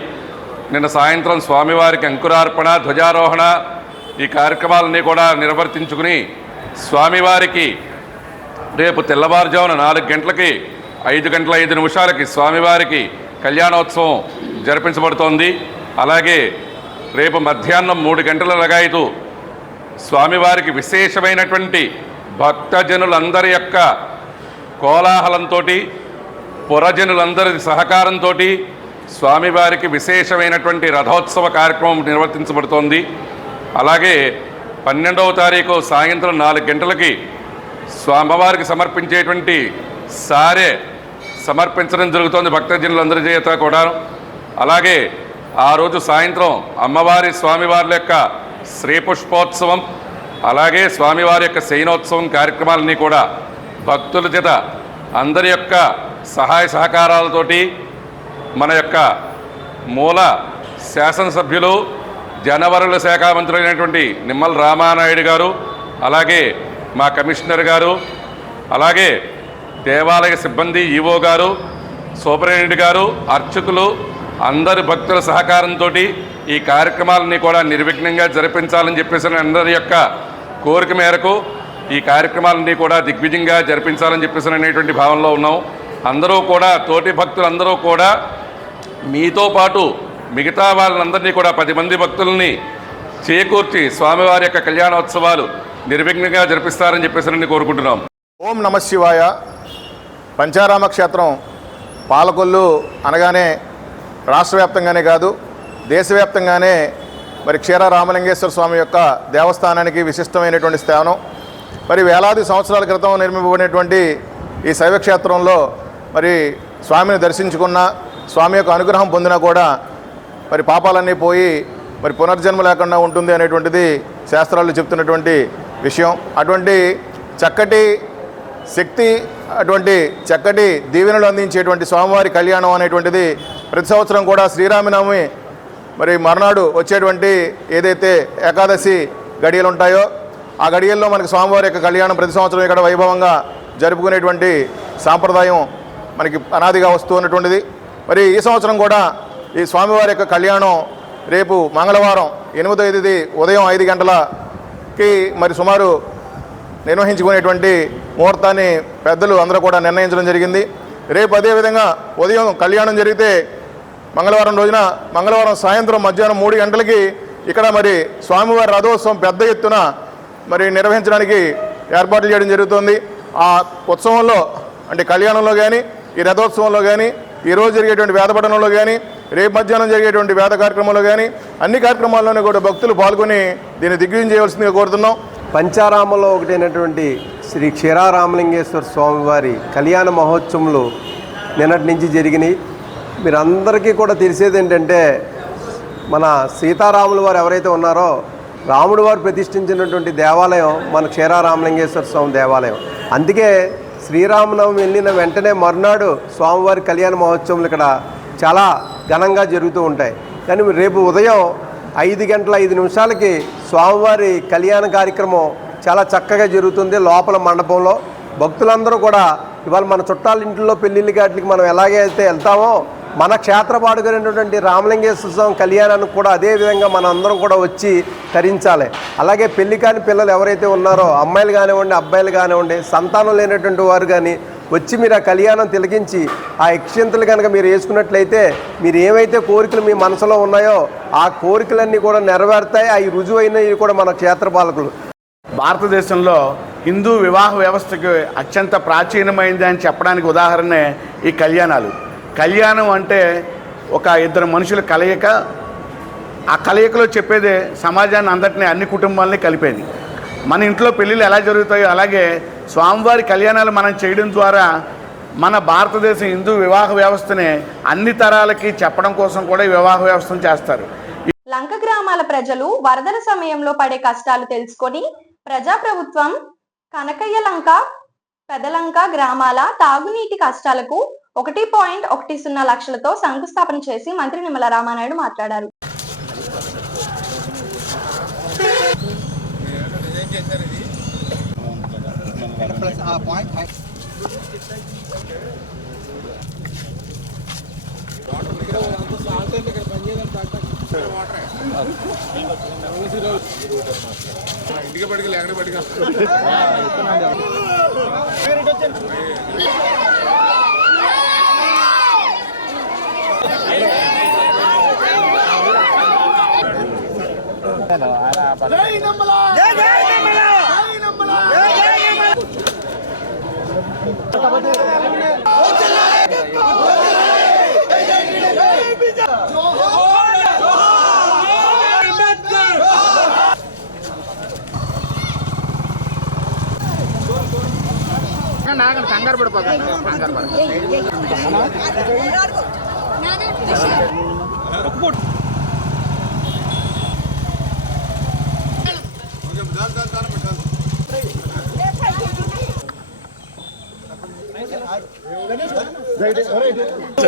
నిన్న సాయంత్రం స్వామివారికి అంకురార్పణ, ధ్వజారోహణ ఈ కార్యక్రమాలన్నీ కూడా నిర్వర్తించుకుని స్వామివారికి రేపు తెల్లవారుజామున 4 గంటలకి 5:05 స్వామివారికి కళ్యాణోత్సవం జరిపించబడుతోంది. అలాగే రేపు మధ్యాహ్నం 3 గంటల లగాయతు స్వామివారికి విశేషమైనటువంటి భక్తజనులందరి యొక్క కోలాహలంతో, పురజనులందరి సహకారంతో స్వామివారికి విశేషమైనటువంటి రథోత్సవ కార్యక్రమం నిర్వర్తించబడుతోంది. అలాగే 12వ తారీఖు సాయంత్రం 4 గంటలకి స్వామివారికి సమర్పించేటువంటి సారే సమర్పించడం జరుగుతోంది భక్తజనులందరి చేత కూడా. అలాగే ఆ రోజు సాయంత్రం అమ్మవారి స్వామివారి యొక్క శ్రీపుష్పోత్సవం, అలాగే స్వామివారి యొక్క శయనోత్సవం కార్యక్రమాలన్నీ కూడా భక్తుల చేత అందరి యొక్క సహాయ సహకారాలతోటి మన యొక్క మూల శాసనసభ్యులు జనవరుల శాఖ మంత్రి అయినటువంటి నిమ్మల రామానాయుడు గారు, అలాగే మా కమిషనర్ గారు, అలాగే దేవాలయ సిబ్బంది ఈవో గారు, సూపరింటెండెంట్ గారు, అర్చకులు అందరి భక్తుల సహకారంతో ఈ కార్యక్రమాలన్నీ కూడా నిర్విఘ్నంగా జరిపించాలని చెప్పేసి అందరి యొక్క కోరిక మేరకు ఈ కార్యక్రమాలన్నీ కూడా దిగ్విజయంగా జరిపించాలని చెప్పేసి అనేటువంటి భావనలో ఉన్నాం. అందరూ కూడా తోటి భక్తులందరూ కూడా మీతో పాటు మిగతా వాళ్ళందరినీ కూడా 10 మంది భక్తుల్ని చేకూర్చి స్వామివారి యొక్క కళ్యాణోత్సవాలు నిర్విఘ్నంగా జరిపిస్తారని చెప్పేసి కోరుకుంటున్నాం. ఓం నమ శివాయ. పంచారామ క్షేత్రం పాలకొల్లు అనగానే రాష్ట్ర వ్యాప్తంగానే కాదు దేశవ్యాప్తంగానే మరి క్షీరారామలింగేశ్వర స్వామి యొక్క దేవస్థానానికి విశిష్టమైనటువంటి స్థానం. మరి వేలాది సంవత్సరాల క్రితం నిర్మింపబడినటువంటి ఈ శైవక్షేత్రంలో మరి స్వామిని దర్శించుకున్న, స్వామి యొక్క అనుగ్రహం పొందినా కూడా మరి పాపాలన్నీ పోయి మరి పునర్జన్మ లేకుండా ఉంటుంది అనేటువంటిది శాస్త్రాలు చెప్తున్నటువంటి విషయం. అటువంటి చక్కటి శక్తి, అటువంటి చక్కటి దీవెనలు అందించేటువంటి స్వామివారి కళ్యాణం అనేటువంటిది ప్రతి సంవత్సరం కూడా శ్రీరామనవమి మరి మర్నాడు వచ్చేటువంటి ఏదైతే ఏకాదశి గడియలు ఉంటాయో ఆ గడియల్లో మనకి స్వామివారి యొక్క కళ్యాణం ప్రతి సంవత్సరం ఇక్కడ వైభవంగా జరుపుకునేటువంటి సాంప్రదాయం మనకి అనాదిగా వస్తూ ఉన్నటువంటిది. మరి ఈ సంవత్సరం కూడా ఈ స్వామివారి యొక్క కళ్యాణం రేపు మంగళవారం 8వ తేదీ ఉదయం 5 గంటలకి మరి సుమారు నిర్వహించుకునేటువంటి ముహూర్తాన్ని పెద్దలు అందరూ కూడా నిర్ణయించడం జరిగింది. రేపు అదేవిధంగా ఉదయం కళ్యాణం జరిగితే మంగళవారం రోజున మంగళవారం సాయంత్రం మధ్యాహ్నం 3 గంటలకి ఇక్కడ మరి స్వామివారి రథోత్సవం పెద్ద ఎత్తున మరి నిర్వహించడానికి ఏర్పాట్లు చేయడం జరుగుతుంది. ఆ ఉత్సవంలో అంటే కళ్యాణంలో కానీ ఈ రథోత్సవంలో కానీ ఈరోజు జరిగేటువంటి వేద పఠనంలో కానీ రేపు మధ్యాహ్నం జరిగేటువంటి వేద కార్యక్రమంలో కానీ అన్ని కార్యక్రమాల్లోనే కూడా భక్తులు పాల్గొని దీన్ని దిగ్విజయం చేయవలసిందిగా కోరుతున్నాం. పంచారామంలో ఒకటైనటువంటి శ్రీ క్షీరారామలింగేశ్వర స్వామివారి కళ్యాణ మహోత్సవంలో నిన్నటి నుంచి జరిగినాయి. మీరందరికీ కూడా తెలిసేది ఏంటంటే మన సీతారాముల వారు ఎవరైతే ఉన్నారో రాముడు వారు ప్రతిష్ఠించినటువంటి దేవాలయం మన క్షీరారామలింగేశ్వర స్వామి దేవాలయం. అందుకే శ్రీరామనవమి వెళ్ళిన వెంటనే మరునాడు స్వామివారి కళ్యాణ మహోత్సవాలు ఇక్కడ చాలా ఘనంగా జరుగుతూ ఉంటాయి. కానీ రేపు ఉదయం 5:05 స్వామివారి కళ్యాణ కార్యక్రమం చాలా చక్కగా జరుగుతుంది. లోపల మండపంలో భక్తులందరూ కూడా ఇవాళ మన చుట్టాల ఇంట్లో పెళ్ళిళ్ళ గాటికి మనం ఎలాగైతే వెళ్తామో మన క్షేత్రపాడుగైనటువంటి రామలింగేశ్వర స్వామి కళ్యాణానికి కూడా అదేవిధంగా మన అందరం కూడా వచ్చి తరించాలి. అలాగే పెళ్లి కాని పిల్లలు ఎవరైతే ఉన్నారో అమ్మాయిలు కానివ్వండి అబ్బాయిలు కానివ్వండి సంతానం లేనటువంటి వారు కానీ వచ్చి మీరు ఆ కళ్యాణం తిలకించి ఆ యక్షంతులు కనుక మీరు వేసుకున్నట్లయితే మీరు ఏవైతే కోరికలు మీ మనసులో ఉన్నాయో ఆ కోరికలన్నీ కూడా నెరవేరుతాయి. అవి రుజువైనవి కూడా మన క్షేత్రపాలకులు. భారతదేశంలో హిందూ వివాహ వ్యవస్థకి అత్యంత ప్రాచీనమైంది అని చెప్పడానికి ఉదాహరణే ఈ కళ్యాణాలు. కళ్యాణం అంటే ఒక ఇద్దరు మనుషుల కలయిక. ఆ కలయికలో చెప్పేదే సమాజాన్ని అందరినీ అన్ని కుటుంబాలని కలిపేది. మన ఇంట్లో పెళ్ళిళ్ళు ఎలా జరుగుతాయో అలాగే స్వామివారి కళ్యాణాలు మనం చేయడం ద్వారా మన భారతదేశ హిందూ వివాహ వ్యవస్థని అన్ని తరాలకి చెప్పడం కోసం కూడా ఈ వివాహ వ్యవస్థను చేస్తారు. లంక గ్రామాల ప్రజలు వరదల సమయంలో పడే కష్టాలు తెలుసుకొని ప్రజాప్రభుత్వం కనకయ్య లంక, పెదలంక గ్రామాల తాగునీటి కష్టాలకు 1.10 లక్షలతో శంకుస్థాపన చేసి మంత్రి నిమ్మల రామానాయుడు మాట్లాడారు. ఇంటికి పడికి లేకుండా పడిగా కంగారు పడిపోతాను.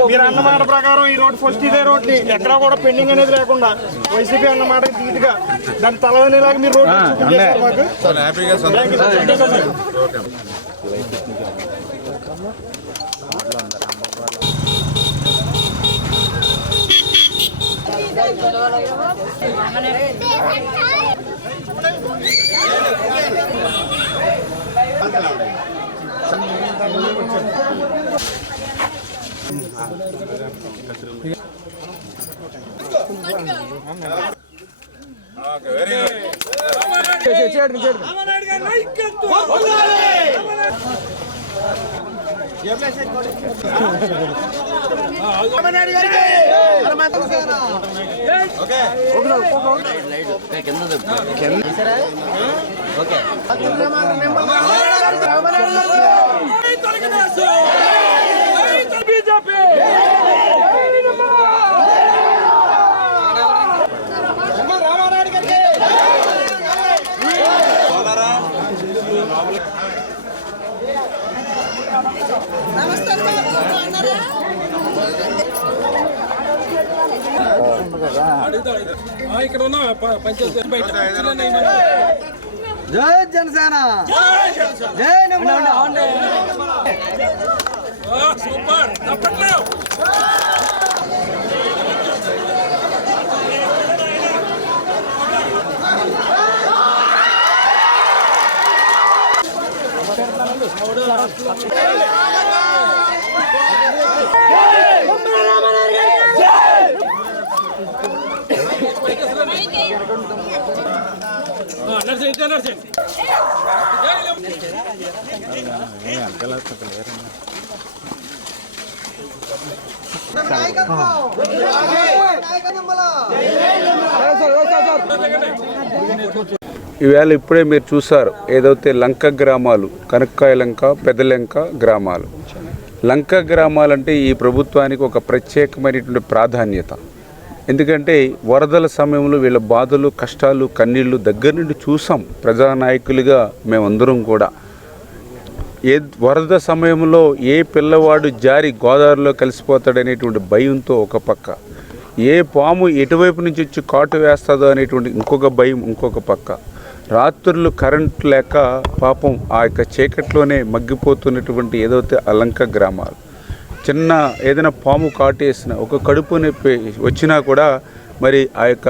మీరు అన్నమాట ప్రకారం ఈ రోడ్ ఫస్ట్ ఇదే రోడ్ ని ఎక్కడా కూడా పెండింగ్ అనేది లేకుండా వైసీపీ అన్నమాట ధీటుగా దాని తలవనేలాగా మీరు రోడ్ ఇక్కడ ఉన్న పంచాయతీ బయట జై జనసేన జై సూపర్ ఈవేళ ఇప్పుడే మీరు చూసారు ఏదైతే లంక గ్రామాలు, కనక్కాయ లంక, పెదలంక గ్రామాలు. లంక గ్రామాలంటే ఈ ప్రభుత్వానికి ఒక ప్రత్యేకమైనటువంటి ప్రాధాన్యత. ఎందుకంటే వరదల సమయంలో వీళ్ళ బాధలు, కష్టాలు, కన్నీళ్లు దగ్గర నుండి చూసాం. ప్రజానాయకులుగా మేమందరం కూడా ఏ వరద సమయంలో ఏ పిల్లవాడు జారి గోదావరిలో కలిసిపోతాడనేటువంటి భయంతో ఒక పక్క, ఏ పాము ఎటువైపు నుంచి వచ్చి కాటు వేస్తుందో అనేటువంటి ఇంకొక భయం ఇంకొక పక్క, రాత్రులు కరెంట్ లేక పాపం ఆ యొక్క చీకట్లోనే మగ్గిపోతున్నటువంటి ఏదైతే అలంక గ్రామాలు. చిన్న ఏదైనా పాము కాటేసిన ఒక కడుపు నొప్పి వచ్చినా కూడా మరి ఆ యొక్క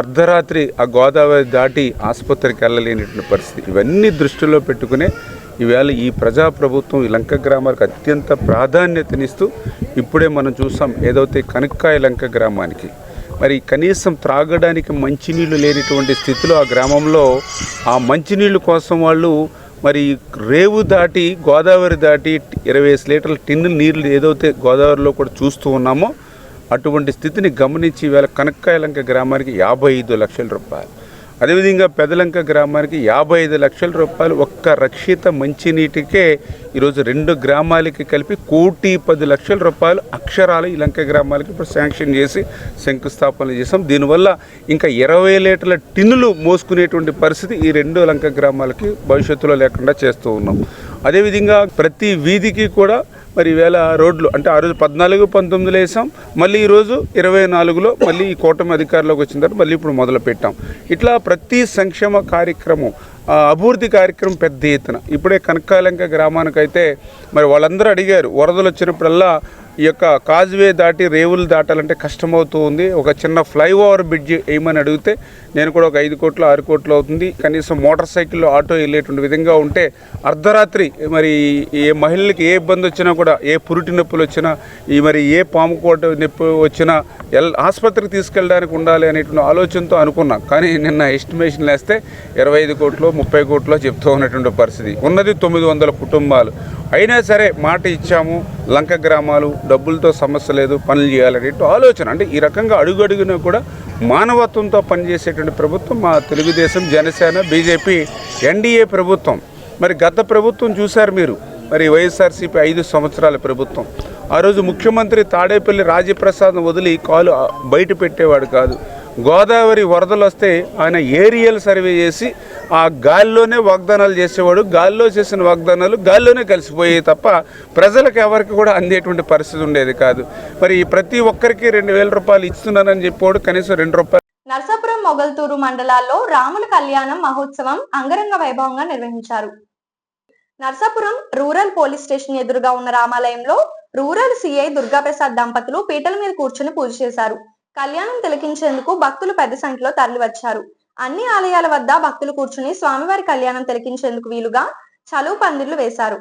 అర్ధరాత్రి ఆ గోదావరి దాటి ఆసుపత్రికి వెళ్ళలేనటువంటి పరిస్థితి. ఇవన్నీ దృష్టిలో పెట్టుకునే ఈవేళ ఈ ప్రజాప్రభుత్వం ఈ లంక గ్రామాలకు అత్యంత ప్రాధాన్యతనిస్తూ ఇప్పుడే మనం చూసాం ఏదైతే కనక్కాయ లంక గ్రామానికి మరి కనీసం త్రాగడానికి మంచినీళ్ళు లేనిటువంటి స్థితిలో ఆ గ్రామంలో ఆ మంచినీళ్ళు కోసం వాళ్ళు మరి రేవు దాటి గోదావరి దాటి 20 లీటర్ల టిన్ను నీళ్ళు ఏదైతే గోదావరిలో కూడా చూస్తూ ఉన్నామో అటువంటి స్థితిని గమనించి ఈవేళ కనక్కాయ లంక గ్రామానికి 55 లక్షల రూపాయలు అదేవిధంగా పెదలంక గ్రామానికి 55 లక్షల రూపాయలు ఒక్క రక్షిత మంచినీటికే ఈరోజు 2 గ్రామాలకి కలిపి 1,10,00,000 రూపాయలు అక్షరాలు ఈ లంక గ్రామాలకి ఇప్పుడు శాంక్షన్ చేసి శంకుస్థాపన చేసాం. దీనివల్ల ఇంకా 20 లీటర్ల టిన్నులు మోసుకునేటువంటి పరిస్థితి ఈ 2 లంక గ్రామాలకి భవిష్యత్తులో లేకుండా చేస్తూ ఉన్నాం. అదేవిధంగా ప్రతి వీధికి కూడా మరి ఈవేళ రోడ్లు అంటే ఆ రోజు 14, 19 వేసాం, మళ్ళీ ఈరోజు 24లో మళ్ళీ ఈ కూటమి అధికారంలోకి వచ్చిన తర్వాత మళ్ళీ ఇప్పుడు మొదలు పెట్టాం. ఇట్లా ప్రతి సంక్షేమ కార్యక్రమం అభివృద్ధి కార్యక్రమం పెద్ద ఎత్తున ఇప్పుడే కనకాలంక గ్రామానికైతే మరి వాళ్ళందరూ అడిగారు, వరదలు వచ్చినప్పుడల్లా ఈ యొక్క కాజ్వే దాటి రేవులు దాటాలంటే కష్టమవుతూ ఉంది, ఒక చిన్న ఫ్లైఓవర్ బ్రిడ్జ్ వేయమని అడిగితే నేను కూడా ఒక 5 కోట్లు 6 కోట్లు అవుతుంది, కనీసం మోటార్ సైకిల్లో ఆటో వెళ్ళేటువంటి విధంగా ఉంటే అర్ధరాత్రి మరి ఏ మహిళలకి ఏ ఇబ్బంది వచ్చినా కూడా, ఏ పురిటి నొప్పులు వచ్చినా, ఈ మరి ఏ పాము కోట నొప్పి వచ్చినా ఆసుపత్రికి తీసుకెళ్ళడానికి ఉండాలి అనేటువంటి ఆలోచనతో అనుకున్నాం. కానీ నిన్న ఎస్టిమేషన్ వేస్తే 25 కోట్లు 30 కోట్లు చెప్తూ ఉన్నటువంటి పరిస్థితి ఉన్నది. 900 కుటుంబాలు అయినా సరే మాట ఇచ్చాము, లంక గ్రామాలు డబ్బులతో సమస్య లేదు, పనులు చేయాలనే ఆలోచన. అంటే ఈ రకంగా అడుగడుగునా కూడా మానవత్వంతో పనిచేసేటువంటి ప్రభుత్వం మా తెలుగుదేశం, జనసేన, బీజేపీ ఎన్డీఏ ప్రభుత్వం. మరి గత ప్రభుత్వం చూశారు మీరు, మరి వైఎస్ఆర్సీపీ 5 సంవత్సరాల ప్రభుత్వం. ఆ రోజు ముఖ్యమంత్రి తాడేపల్లి రాజప్రసాద్ వదిలి కాలు బయట పెట్టేవాడు కాదు. గోదావరి వరదలు వస్తే ఆయన ఏరియల్ సర్వే చేసి ఆ గాల్లోనే వాగ్దానాలు చేసేవాడు. గాల్లో చేసిన వాగ్దానాలు గాల్లోనే కలిసిపోయాయి తప్ప ప్రజలకు ఎవరికి కూడా అందేటువంటి పరిస్థితి ఉండేది కాదు. మరి ప్రతి ఒక్కరికి 2,000 రూపాయలు ఇస్తున్నానని చెప్పాడు, కనీసం 2 రూపాయలు. నర్సాపురం, మొగల్తూరు మండలాల్లో రాముల కళ్యాణం మహోత్సవం అంగరంగ వైభవంగా నిర్వహించారు. నర్సాపురం రూరల్ పోలీస్ స్టేషన్ ఎదురుగా ఉన్న రామాలయంలో రూరల్ సిఐ దుర్గాప్రసాద్ దంపతులు పీటల మీద కూర్చుని పూజ చేశారు. కళ్యాణం తిలకించేందుకు భక్తులు పెద్ద సంఖ్యలో తరలివచ్చారు. అన్ని ఆలయాల వద్ద భక్తులు కూర్చుని స్వామివారి కళ్యాణం తిలకించేందుకు వీలుగా చలువు పందిర్లు వేశారు.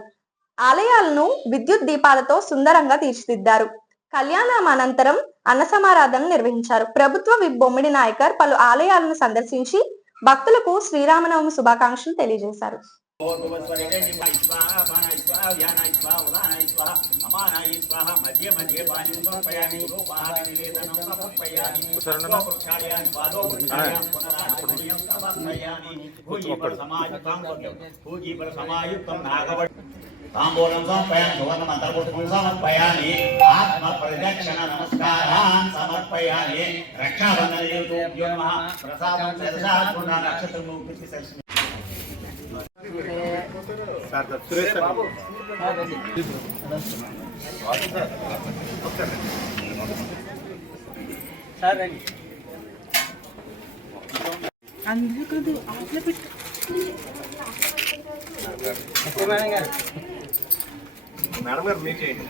ఆలయాలను విద్యుత్ దీపాలతో సుందరంగా తీర్చిదిద్దారు. కళ్యాణం అనంతరం అన్న సమారాధన నిర్వహించారు. ప్రభుత్వ విప్ బొమ్మిడి నాయకర్ పలు ఆలయాలను సందర్శించి భక్తులకు శ్రీరామనవమి శుభాకాంక్షలు తెలియజేశారు. తాంబూలం సమర్పయామి, సువర్ణ మంత్రపుష్పం సమర్పయామి, ఆత్మ ప్రదక్షిణ నమస్కారాన్ సమర్పయామి. రక్షాబంధన యోగో నమః. ప్రసాదం సదసాత్మన నక్షత్రము ప్రతిసల్సి సురేష్ బాబు సార్ రండి. అందరూ కాదు ఆటలో పెట్టు మేడం గారు మీరు చేయండి.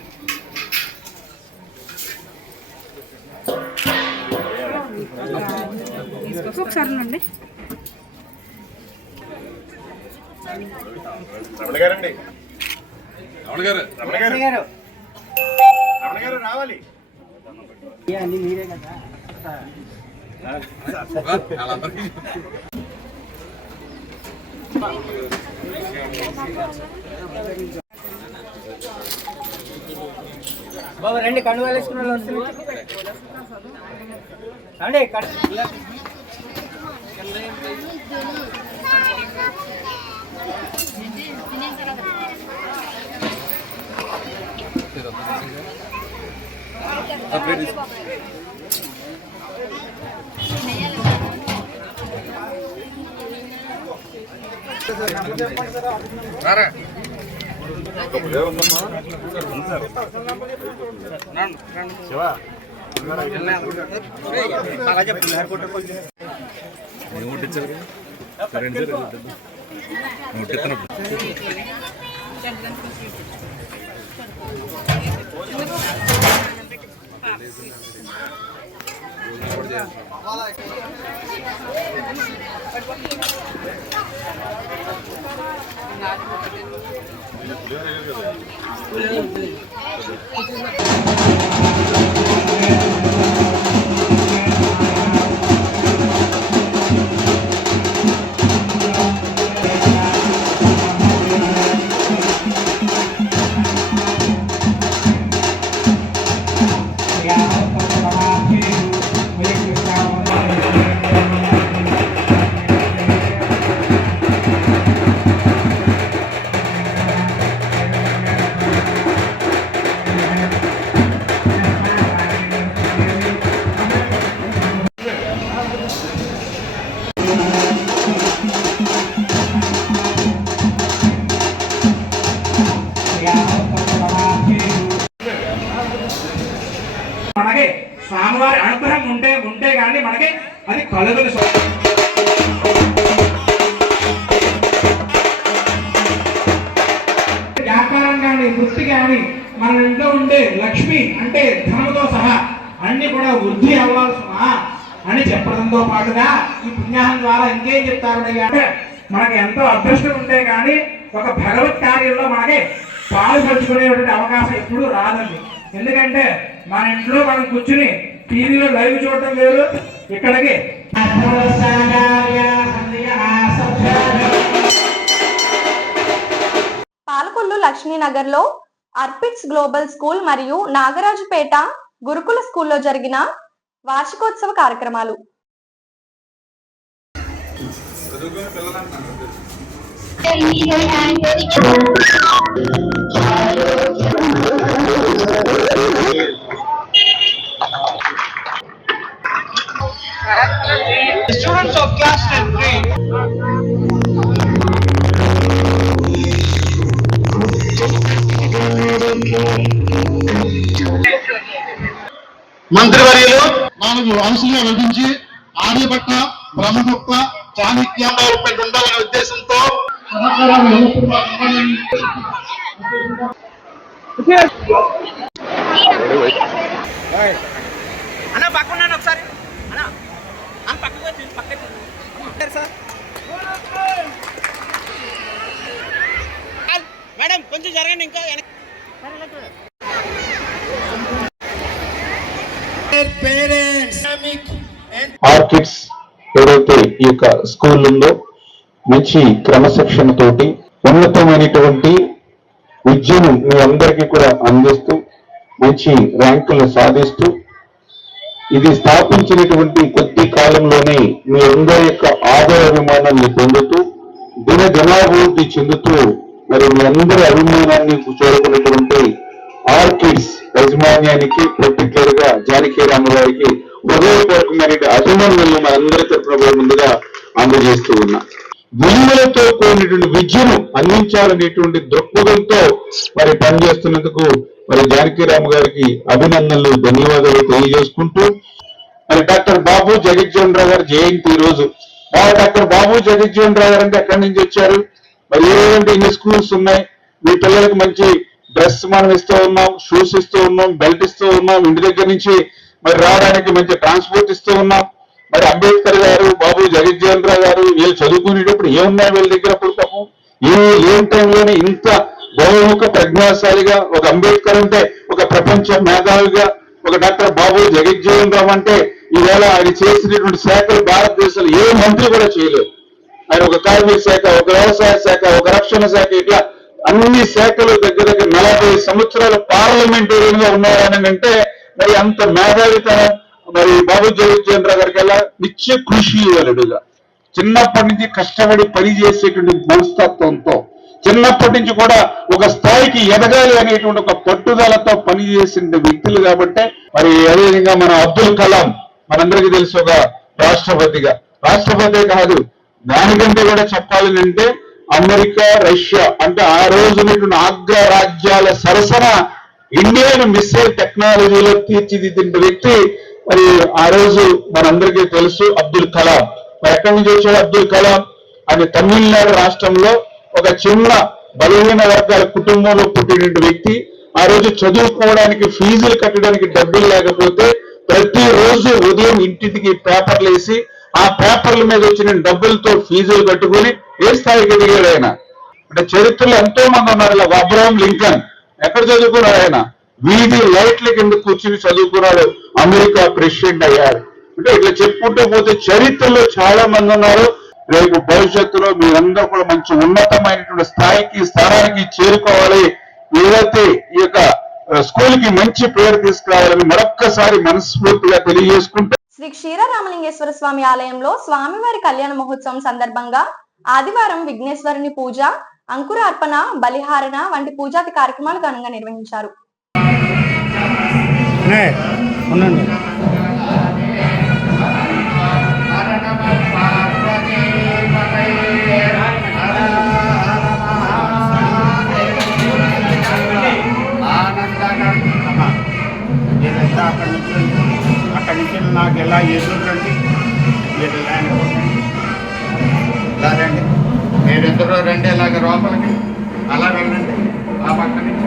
ఒకసారి అండి రమణ గారండి, రమణ గారు రావాలి. అన్ని మీరే కదా బాబు రండి. కండు వేసుకున్న వాళ్ళు రండి. అలాగే పులిహార కొట్టు స్వామివారి అనుగ్రహం ఉంటే కానీ మనకి అది కలుగులు. వ్యాపారం కానీ వృత్తి కానీ మన ఇంట్లో ఉండే లక్ష్మి అంటే ధనముతో సహా అన్ని కూడా వృద్ధి అవ్వాల్సిన అని చెప్పడంతో పాటుగా ఈ పుణ్యాహం ద్వారా ఇంకేం చెప్తారయ్యా అంటే మనకి ఎంతో అదృష్టం ఉంటే కానీ ఒక భగవత్ కార్యంలో మనకి పాలు పంచుకునేటువంటి అవకాశం ఎప్పుడూ రాదండి. ఎందుకంటే మన ఇంట్లో మనం కూర్చుని టీవీలో లైవ్ చూడటం లేదు, ఇక్కడికి పాలకొల్లు లక్ష్మీనగర్ లో అర్పిట్స్ గ్లోబల్ స్కూల్ మరియు నాగరాజుపేట గురుకుల స్కూల్లో జరిగిన వార్షికోత్సవ కార్యక్రమాలు. Students of class 10 మంత్రివర్యులు 4 అంశాలుగా విభజించి ఆర్యభట్ట, బ్రహ్మగుప్త, చాణక్య డెవలప్మెంట్ ఉండాలనే ఉద్దేశంతో అన్న పక్కన్నాను ఒకసారి అన్న పక్కకు సార్ మేడం కొంచెం జరగండి ఇంకా ఆర్కిడ్స్ ఏదైతే ఈ యొక్క స్కూల్ ఉందో మంచి క్రమశిక్షణ తోటి ఉన్నతమైనటువంటి విద్యను మీ అందరికీ కూడా అందిస్తూ మంచి ర్యాంకులు సాధిస్తూ ఇది స్థాపించినటువంటి కొద్ది కాలంలోనే మీ అందరి యొక్క ఆదర అభిమానాన్ని పొందుతూ దినదినాభివృద్ధి చెందుతూ మరి మీ అందరి అభిమానాన్ని చేరుకున్నటువంటి ఆర్కిడ్స్ యాజమాన్యానికి పర్టికులర్ గా జానకి రామగారికి హృదయపూర్వకమైన అభిమానులను మన అందరి తరఫున ముందుగా అందజేస్తూ ఉన్నా. విలువలతో కూడినటువంటి విద్యను అందించాలనేటువంటి దృక్పథంతో మరి పనిచేస్తున్నందుకు మరి జానకి రామ గారికి అభినందనలు, ధన్యవాదాలు తెలియజేసుకుంటూ మరి డాక్టర్ బాబు జగజ్జీవన్ రావు గారి జయంతి ఈ రోజు. డాక్టర్ బాబు జగజ్జీవన్ రావు గారు అంటే ఎక్కడి నుంచి వచ్చారు? మరి ఏదంటే ఇన్ని స్కూల్స్ ఉన్నాయి, మీ పిల్లలకు మంచి డ్రెస్ మనం ఇస్తూ ఉన్నాం, షూస్ ఇస్తూ ఉన్నాం, బెల్ట్ ఇస్తూ ఉన్నాం, ఇంటి దగ్గర నుంచి మరి రావడానికి మంచి ట్రాన్స్పోర్ట్ ఇస్తూ ఉన్నాం. మరి అంబేద్కర్ గారు, బాబు జగజ్జీవన్ రావు గారు వీళ్ళు చదువుకునేటప్పుడు ఏమున్నాయి వీళ్ళ దగ్గర? అప్పుడు పాపం ఏం టైంలోనే ఇంత బహుముఖ ప్రజ్ఞాశాలిగా ఒక అంబేద్కర్ అంటే ఒక ప్రపంచ మేధావిగా, ఒక డాక్టర్ బాబు జగజ్జీవన్ రావు అంటే ఈవేళ ఆయన చేసినటువంటి శాఖలు భారతదేశంలో ఏ మంత్రి కూడా చేయలేదు. ఆయన ఒక కార్మిక శాఖ, ఒక వ్యవసాయ శాఖ, ఒక రక్షణ శాఖ, ఇట్లా అన్ని శాఖలు దగ్గర 40 సంవత్సరాలు పార్లమెంటేరియన్ గా ఉన్నారని అంటే మరి అంత మేధావితనం మరి బాబు జగజ్జీవన్ రావు గారికి ఎలా నిత్య కృషి ఇవ్వలేడుగా చిన్నప్పటి నుంచి కష్టపడి పని చేసేటువంటి మనస్తత్వంతో చిన్నప్పటి నుంచి కూడా ఒక స్థాయికి ఎదగాలి అనేటువంటి ఒక పట్టుదలతో పనిచేసిన వ్యక్తులు కాబట్టి మరి అదేవిధంగా మన అబ్దుల్ కలాం మనందరికీ తెలుసు ఒక రాష్ట్రపతి కాదు, దానికంటే కూడా చెప్పాలి అంటే అమెరికా, రష్యా అంటే ఆ రోజునటువంటి అగ్రరాజ్యాల సరసన ఇండియన్ మిస్సైల్ టెక్నాలజీలో తీర్చిదిద్దిన వ్యక్తి మరి ఆ రోజు మనందరికీ తెలుసు అబ్దుల్ కలాం. మరి ఎక్కడి నుంచి వచ్చాడు అబ్దుల్ కలాం? అది తమిళనాడు రాష్ట్రంలో ఒక చిన్న బలహీన వర్గాల కుటుంబంలో పుట్టిన వ్యక్తి. ఆ రోజు చదువుకోవడానికి ఫీజులు కట్టడానికి డబ్బులు లేకపోతే ప్రతిరోజు ఉదయం ఇంటింటికి పేపర్లు వేసి ఆ పేపర్ల మీద వచ్చిన డబ్బులతో ఫీజులు కట్టుకుని ఏ స్థాయికి ఎదిగాడు ఆయన అంటే చరిత్రలో ఎంతో మంది ఉన్నారు. ఇలా అబ్రహాం లింకన్ ఎక్కడ చదువుకున్నాడు? ఆయన వీధి లైట్ల కింద కూర్చుని చదువుకున్నాడు, అమెరికా ప్రెసిడెంట్ అయ్యారు. అంటే ఇట్లా చెప్పుకుంటూ పోతే చరిత్రలో చాలా మంది ఉన్నారు. రేపు భవిష్యత్తులో మీరందరూ కూడా మంచి ఉన్నతమైనటువంటి స్థానానికి చేరుకోవాలి. ఏదైతే ఈ యొక్క స్కూల్ కి మంచి పేరు తీసుకురావాలని మరొక్కసారి మనస్ఫూర్తిగా తెలియజేసుకుంటూ శ్రీ క్షీరరామలింగేశ్వర స్వామి ఆలయంలో స్వామివారి కళ్యాణ మహోత్సవం సందర్భంగా ఆదివారం విఘ్నేశ్వరుని పూజ, అంకురార్పణ, బలిహారణ వంటి పూజాది కార్యక్రమాలు ఘనంగా నిర్వహించారు. అక్కడ నుంచి అక్కడి నుంచి నాకు ఎలా ఎదురుండి మీరు రండి, మీరిద్దరూ రండి ఇలాగ లోపలికి, అలా వెళ్ళండి ఆ పక్క నుంచి.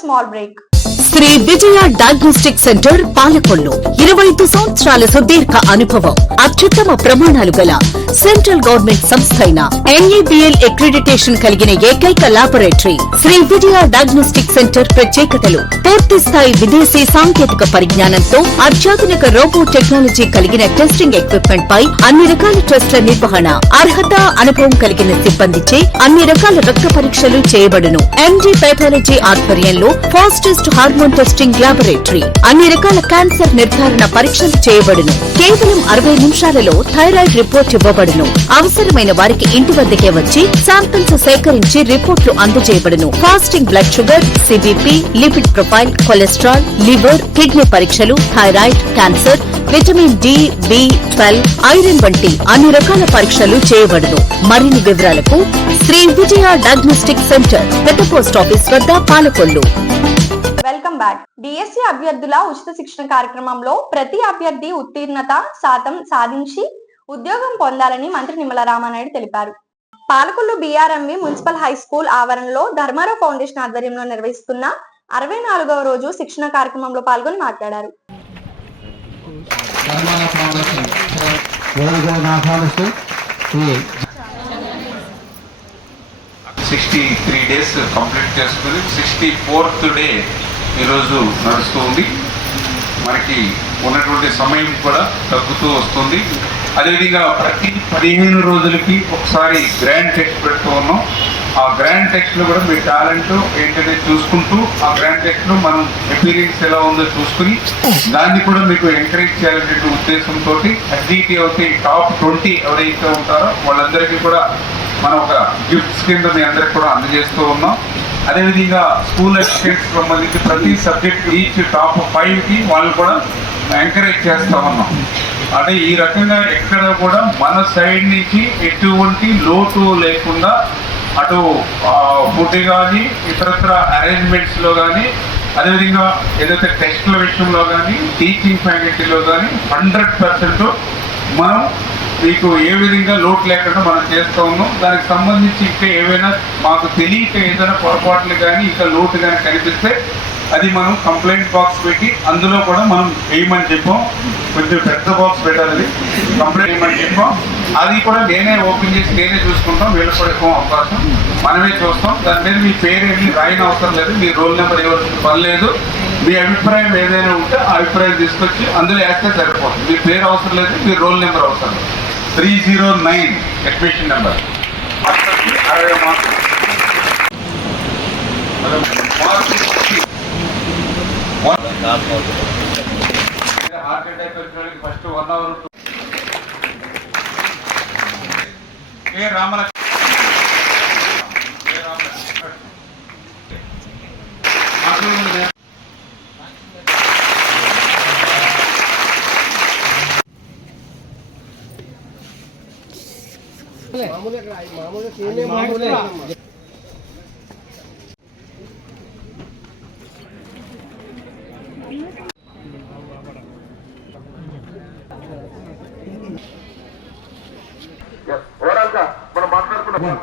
Small break. Sri Vijaya diagnostic centre Palakollu 25 సంవత్సరాల సుదీర్ఘ అనుభవం, అత్యుత్తమ ప్రమాణాలు గల సెంట్రల్ గవర్నమెంట్ సంస్థ అయిన NABL అక్రిడిటేషన్ కలిగిన ఏకైక laboratory Shri Vijaya diagnostic centre. ప్రత్యేకతలు: పూర్తి స్థాయి విదేశీ సాంకేతిక పరిజ్ఞానంతో అత్యాధునిక రోబో టెక్నాలజీ కలిగిన టెస్టింగ్ ఎక్విప్మెంట్ పై అన్ని రకాల టెస్టుల నిర్వహణ, అర్హత, అనుభవం కలిగిన సిబ్బందిచే అన్ని రకాల రక్త పరీక్షలు చేయబడును. MD పాథాలజీ ఆధ్వర్యంలో ఫాస్టెస్ట్ హార్మోన్ టెస్టింగ్ లాబొరేటరీ, అన్ని రకాల క్యాన్సర్ నిర్ధారణ పరీక్షలు చేయబడును. కేవలం 60 నిమిషాలలో థైరాయిడ్ రిపోర్ట్ ఇవ్వబడును. అవసరమైన వారికి ఇంటి వద్దకే వచ్చి శాంపిల్స్ సేకరించి రిపోర్ట్లు అందజేయబడును. Fasting blood sugar, CBP, lipid profile, cholesterol, liver, kidney పరీక్షలు, thyroid, cancer, vitamin D, B12, iron వంటి అన్ని రకాల పరీక్షలు చేయబడును. మరిన్ని వివరాలకు శ్రీ విజయ డయాగ్నోస్టిక్ సెంటర్, పెద్ద పోస్ట్ ఆఫీస్ వద్ద, పాలకొల్లు. Welcome back. DSC అభ్యర్థుల ఉచిత శిక్షణ కార్యక్రమంలో ప్రతి అభ్యర్థి ఉత్తీర్ణత శాతం సాధించి ఉద్యోగం పొందాలని మంత్రి నిమ్మల రామానాయుడు తెలిపారు. Palakollu BRMV municipal high school ఆవరణలో ధర్మారావు ఫౌండేషన్ ఆధ్వర్యంలో నిర్వహిస్తున్న 64వ రోజు శిక్షణ కార్యక్రమంలో పాల్గొని మాట్లాడారు. 63 days కంప్లీట్ చేసుకుని 64th డే ఈరోజు నడుస్తూ ఉంది. మనకి ఉన్నటువంటి సమయం కూడా తగ్గుతూ వస్తుంది. అదేవిధంగా ప్రతి 15 రోజులకి ఒకసారి గ్రాండ్ టెస్ట్ పెడుతూ ఉన్నాం. ఆ గ్రాండ్ టెస్ట్లో కూడా మీ టాలెంట్ ఏంటంటే చూసుకుంటూ ఆ గ్రాండ్ టెస్ట్లో మనం ఎక్స్పీరియన్స్ ఎలా ఉందో చూసుకుని దాన్ని కూడా మీకు ఎంకరేజ్ చేయాలనే ఉద్దేశంతో అడ్డీటీ అవుతే టాప్ 20 ఎవరైతే ఉంటారో వాళ్ళందరికీ కూడా మనం ఒక గిఫ్ట్స్ కింద మీ అందరికి కూడా అందజేస్తూ ఉన్నాం. అదేవిధంగా స్కూల్ అసిస్టెంట్స్ సంబంధించి ప్రతి సబ్జెక్ట్ ఈచ్ టాప్ 5కి వాళ్ళు కూడా ఎంకరేజ్ చేస్తూ ఉన్నాం. అంటే ఈ రకంగా ఎక్కడ కూడా మన సైడ్ నుంచి ఎటువంటి లోటు లేకుండా అటు ఫుడ్ కానీ ఇతరత్ర అరేంజ్మెంట్స్లో కానీ అదేవిధంగా ఏదైతే టెస్టుల విషయంలో కానీ టీచింగ్ ఫ్యాకల్టీలో కానీ 100% మనం మీకు ఏ విధంగా లోటు లేకుండా మనం చేస్తూ ఉన్నాం. దానికి సంబంధించి ఇంకా ఏవైనా మాకు తెలియక ఏదైనా పొరపాట్లు కానీ ఇంకా లోటు కానీ కనిపిస్తే అది మనం కంప్లైంట్ బాక్స్ పెట్టి అందులో కూడా మనం వేయమని చెప్పాం. కొంచెం పెద్ద బాక్స్ పెట్టాలి, కంప్లైంట్ వేయమని చెప్పాం. అది కూడా నేనే ఓపెన్ చేసి నేనే చూసుకుంటాం. వీళ్ళకి కూడా ఎక్కువ అవకాశం మనమే చూస్తాం. దాని మీద మీ పేరు ఏమి రాయని అవసరం లేదు, మీ రోల్ నెంబర్ ఇవ్వాల్సిన పని లేదు. మీ అభిప్రాయం ఏదైనా ఉంటే ఆ అభిప్రాయం తీసుకొచ్చి అందులో వేస్తే సరిపోతుంది. మీ పేరు అవసరం లేదు, మీ రోల్ నెంబర్ అవసరం లేదు. 309 అడ్మిషన్ నెంబర్ 60 మార్కులు. హార్ట్ అటాక్ వచ్చిన ఫస్ట్ 1 అవర్ రామలక్ష్మి ఓవరాల్గా మనం మాట్లాడుకున్నాం.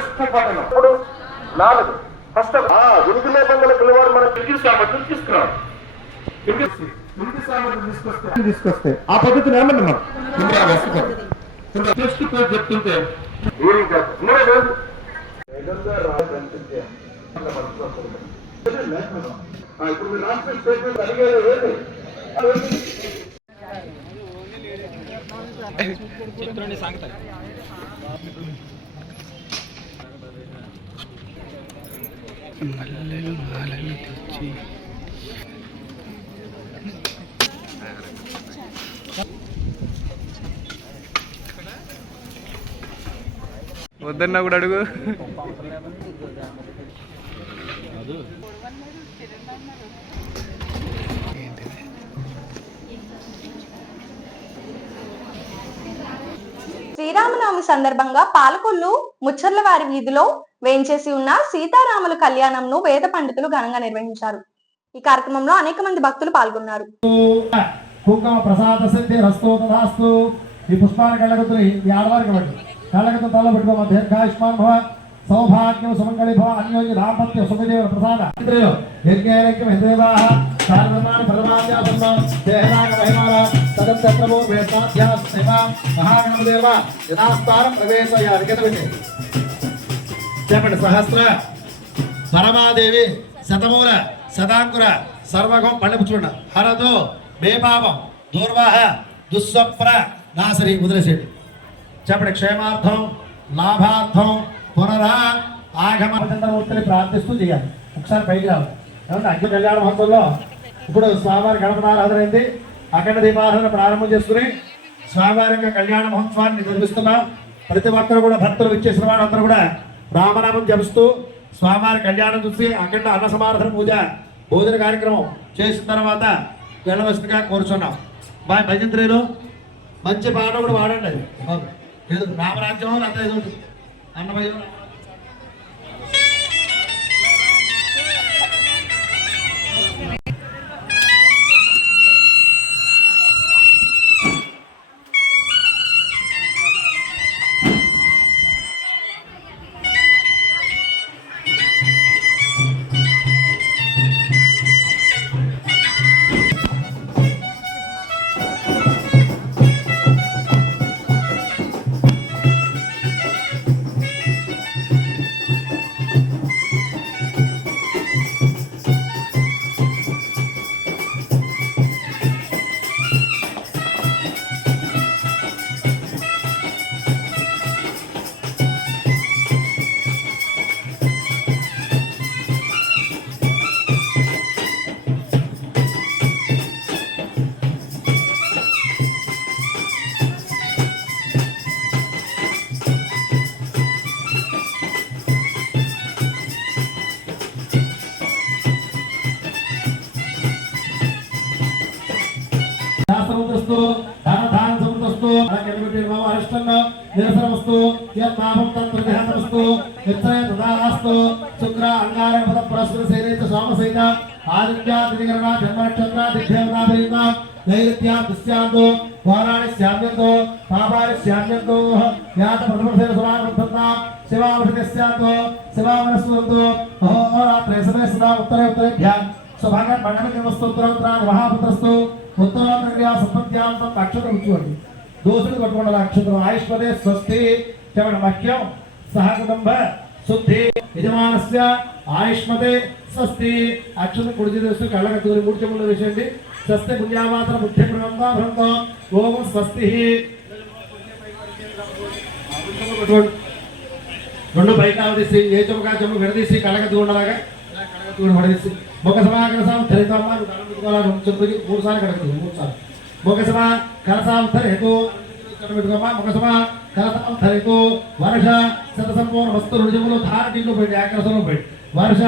శిక్షణ పఠనం 4 ఫస్ట్ ఉనికి లేకుండా పిల్లవాడు మనం తీసుకురావాలి. తీసుకొస్తే ఆ పద్ధతిని ఏమన్నా మనం చెప్తుంటే ఇప్పుడు మీరు రాష్ట్ర స్టేట్మెంట్ అడిగేది చిత్రాన్ని సాగుతాయి. మల్లెలు మాలలు తెచ్చి వద్దన్నా కూడా అడుగు. శ్రీరామనవమి సందర్భంగా పాలకొల్లు ముచ్చర్లవారి వీధిలో వేంచేసి ఉన్న సీతారాముల కళ్యాణంను వేద పండితులు ఘనంగా నిర్వహించారు. ఈ కార్యక్రమంలో అనేక మంది భక్తులు పాల్గొన్నారు. కుంకుమ ప్రసాద సిద్ధి రస్తు తదాస్తు. ఈ పుష్పాన్ని కళ్ళగత్తులు ఈ ఆడవారికి పడి కళ్ళగత్తు తల పెట్టుకోమ దీర్ఘాయుష్మాన్ భవ సౌభాగ్యం సుమంగళి భవ అన్యోన్య దాంపత్య సుఖదేవ ప్రసాద యజ్ఞైక్యం హృదయవాహ సార్వమాన ఫలమాధ్యాసన్న దేహనాగ మహిమాన తదంతత్రమో వేదాధ్యాస మహాగణదేవ యథాస్థానం ప్రవేశయాలి. చెప్పండి. సహస్ర పరమాదేవి శతమూల శతాంకుర సర్వగం పళ్ళపుచ్చుండ హరతో బేపాపం దూర్వాహ దుస్వప్న నాశరి వదిలేసేటి. చెప్పండి. క్షేమార్థం లాభార్థం పునరా ఆగమూర్తిని ప్రార్థిస్తూ చేయాలి. ఒకసారి పైకి రావాలి. ఏమంటే అగ్ని కళ్యాణ మహోత్సవంలో ఇప్పుడు స్వామివారి గణపనారాధన అయింది. అఖండ దీపారాధన ప్రారంభం చేసుకుని స్వామివారి యొక్క కళ్యాణ మహోత్సవాన్ని నిర్వహిస్తున్నాం. ప్రతి ఒక్కరు కూడా భక్తులు విచ్చేసిన వాళ్ళందరూ కూడా రామనామం జపిస్తూ స్వామివారి కళ్యాణం చూసి అఖండ అన్న సమారాధన పూజ భోజన కార్యక్రమం చేసిన తర్వాత వెళ్ళవలసిందిగా కోరుచున్నాం. మా భజంత్రులు మంచి పాట కూడా వాడండి. అది రామరాజ్యం అంతా ఏదో అన్నమయ్య यत्पापं तत्प्रतिहतमस्तु यत्सय तदास्तु शुक्र अंगारपद परस्पर सेनेत सोमसेन आदित्यादिगणना जन्मनक्षत्रादिदेवताभिर्ना नैऋत्यां दस्यांतो वाराणि स्याम्यन्तो पापानि स्याम्यन्तो यात प्रथमसेन समागतता शिवावृतस्यांतो शिवावनस्वन्तो अहोरात्रे समय सदा उत्तरे उत्तरेभ्यां स्वभागं भगवन्तस्तोत्रोत्तरान् महापुत्रस्तु उत्तरोत्तरक्रिया सत्पत्यांतं अक्षत्रं उच्चवति दोषुలు కట్టుకున్న అక్షత్రం ఆయుష్పదే స్వస్తి చవణ మహ్యం సహ కుటుంబ శుద్ధి యజమానస్య ఆయుష్మదే స్వస్తి అక్షత కుడిచి దోస్తు కళ్ళకు తూరి మూడు చెములు వేసేయండి స్వస్తి పుణ్యావాత్ర బుద్ధి బ్రహ్మ బ్రహ్మ ఓం స్వస్తి రెండు బయట తీసి ఏ చెమకా చెము విడదీసి కళ్ళకు తూడలాగా కళ్ళకు తూడి పడేసి ముఖ సమాకరసం ధరితమ్మ మూడు సార్లు కడగదు మూడు సార్లు मुखसभा करसाम धरेतु कटमिटुगमा मुखसभा करसाम धरेतु वर्ष शतसंपूर्ण वस्तु रुजमुलो धारटिलो बेट आकर्षण बेट वर्ष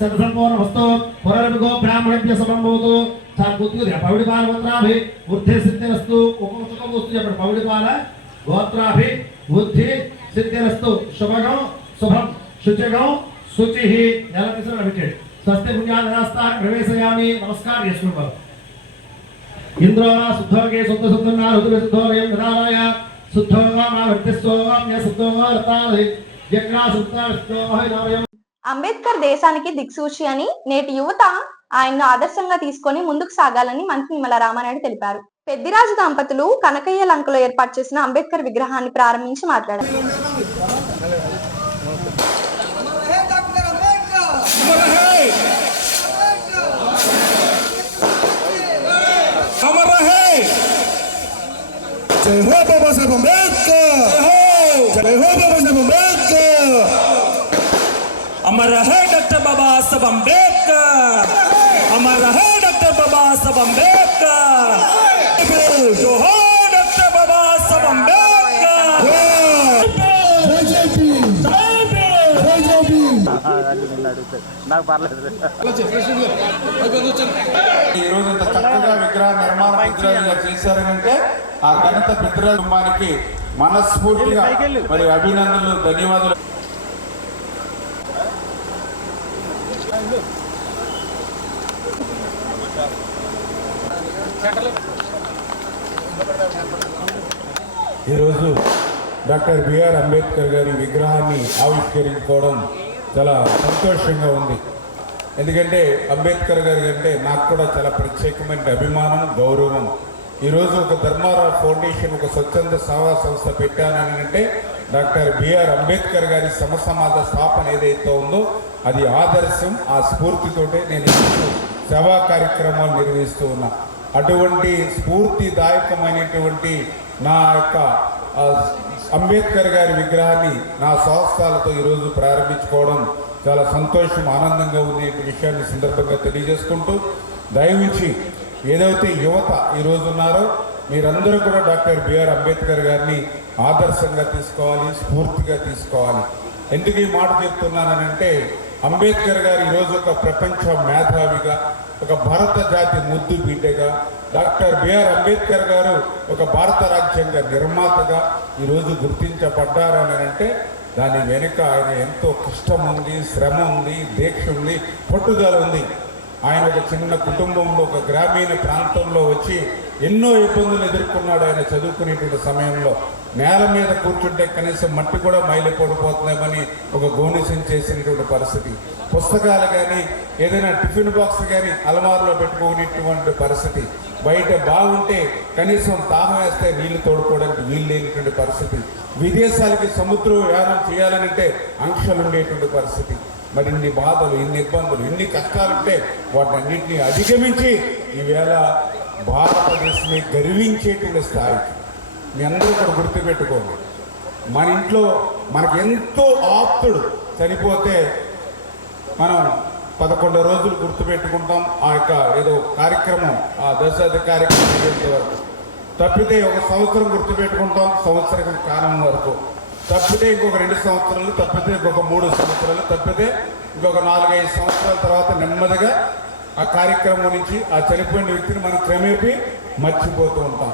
शतसंपूर्ण वस्तु पररबिगो ब्राह्मणेभ्य समंभवतु सात्कुत्तु पविడి పాల గోత్రాభి వృద్ధి సిద్ధిరస్తు ఒక్కొక్క వస్తు చెప్పండి పవిడి పాల గోత్రాభి వృద్ధి సిద్ధిరస్తు శుభగం శుభం శుచిగం శుచిః నెల తీసుకుని పెట్టండి స్వస్తి పుణ్యాదనాస్తాన్ ప్రవేశయామి నమస్కారం చేసుకుంటారు इंद्रोवा शुद्धोगे शुद्ध शुद्धना ऋतु शुद्धोयं निरालय शुद्धोवा वर्तिस्तोवाम्य शुद्धोवा रतादि यज्ञा शुद्धोहै नवयं అంబేద్కర్ దేశానికి దిక్సూచి అని నేటి యువత ఆయన్ను ఆదర్శంగా తీసుకొని ముందుకు సాగాలని మంత్రి నిమ్మల రామానాయుడు తెలిపారు. పెద్దిరాజు దంపతులు కనకయ్య లంకలో ఏర్పాటు చేసిన అంబేద్కర్ విగ్రహాన్ని ప్రారంభించి మాట్లాడారు. जय हो बाबा साहेब अम्बेडकर, जय हो बाबा साहेब अम्बेडकर, अमर रहे डॉक्टर बाबा साहेब अम्बेडकर, अमर रहे डॉक्टर बाबा साहेब अम्बेडकर, जोहार डॉक्टर बाबा साहेब अम्बेडकर, जय भीम, जय भीम. నాకు పర్లేదు ఈ రోజు ఇంత చక్కగా విగ్రహ నిర్మాణ పెద్దరాజుగా చేశారనంటే ఆ ఘనత పెద్దరాజు కుటుంబానికి మనస్ఫూర్తిగా మరి అభినందనలు ధన్యవాదాలు. ఈరోజు డాక్టర్ బిఆర్ అంబేద్కర్ గారి విగ్రహాన్ని ఆవిష్కరించుకోవడం చాలా సంతోషంగా ఉంది. ఎందుకంటే అంబేద్కర్ గారి అంటే నాకు కూడా చాలా ప్రత్యేకమైన అభిమానం, గౌరవం. ఈరోజు ఒక ధర్మారావు ఫౌండేషన్, ఒక స్వచ్ఛంద సేవా సంస్థ పెట్టానని అంటే డాక్టర్ బిఆర్ అంబేద్కర్ గారి సమసమాజ స్థాపన ఏదైతే ఉందో అది ఆదర్శం. ఆ స్ఫూర్తితోటే నేను సేవా కార్యక్రమాలు నిర్వహిస్తూ ఉన్నా. అటువంటి స్ఫూర్తిదాయకమైనటువంటి నా యొక్క అంబేద్కర్ గారి విగ్రహాన్ని నా సంస్థలతో ఈరోజు ప్రారంభించుకోవడం చాలా సంతోషం, ఆనందంగా ఉంది. ఈ విషయాన్ని సందర్భంగా తెలియజేసుకుంటూ దయవుంచి ఏదైతే యువత ఈరోజు ఉన్నారో మీరందరూ కూడా డాక్టర్ బిఆర్ అంబేద్కర్ గారిని ఆదర్శంగా తీసుకోవాలి, స్ఫూర్తిగా తీసుకోవాలి. ఎందుకు ఈ మాట చెప్తున్నానంటే అంబేద్కర్ గారు ఈరోజు ఒక ప్రపంచ మేధావిగా, ఒక భారత జాతి ముద్దు బిడ్డగా, డాక్టర్ బిఆర్ అంబేద్కర్ గారు ఒక భారత రాజ్యాంగ నిర్మాతగా ఈరోజు గుర్తించబడ్డారని అంటే దాని వెనుక ఆయన ఎంతో కష్టం ఉంది, శ్రమ ఉంది, దీక్ష ఉంది, పట్టుదల ఉంది. ఆయన ఒక చిన్న కుటుంబంలో, ఒక గ్రామీణ ప్రాంతంలో వచ్చి ఎన్నో ఇబ్బందులు ఎదుర్కొన్నాడు. ఆయన చదువుకునేటువంటి సమయంలో నేల మీద కూర్చుంటే కనీసం మట్టి కూడా మైలిపడిపోతున్నామని ఒక గోనిసం చేసినటువంటి పరిస్థితి. పుస్తకాలు కానీ ఏదైనా టిఫిన్ బాక్స్ కానీ అలమారులో పెట్టుకునేటువంటి పరిస్థితి. బయట బాగుంటే కనీసం తాను వేస్తే నీళ్లు తోడుకోవడానికి వీలు లేనటువంటి పరిస్థితి. విదేశాలకి సముద్రం యానం చేయాలనంటే ఆంక్షలు ఉండేటువంటి పరిస్థితి. మరి ఇన్ని బాధలు, ఇన్ని ఇబ్బందులు, ఇన్ని కష్టాలుంటే వాటన్నింటినీ అధిగమించి ఈవేళ భారతదేశాన్ని గర్వించేటువంటి స్థాయికి మీ అందరూ కూడా గుర్తుపెట్టుకోండి. మన ఇంట్లో మనకు ఎంతో ఆప్తుడు చనిపోతే మనం 11 రోజులు గుర్తుపెట్టుకుంటాం. ఆ యొక్క ఏదో కార్యక్రమం, ఆ దశాబ్ద కార్యక్రమం అయ్యేంత వరకు. తప్పితే ఒక సంవత్సరం గుర్తుపెట్టుకుంటాం, సంవత్సరం కాలం వరకు. తప్పితే ఇంకొక 2 సంవత్సరాలు, తప్పితే ఇంకొక 3 సంవత్సరాలు, తప్పితే ఇంకొక 4-5 సంవత్సరాల తర్వాత నెమ్మదిగా ఆ కార్యక్రమం నుంచి ఆ చనిపోయిన వ్యక్తిని మనం క్రమేపీ మర్చిపోతూ ఉంటాం.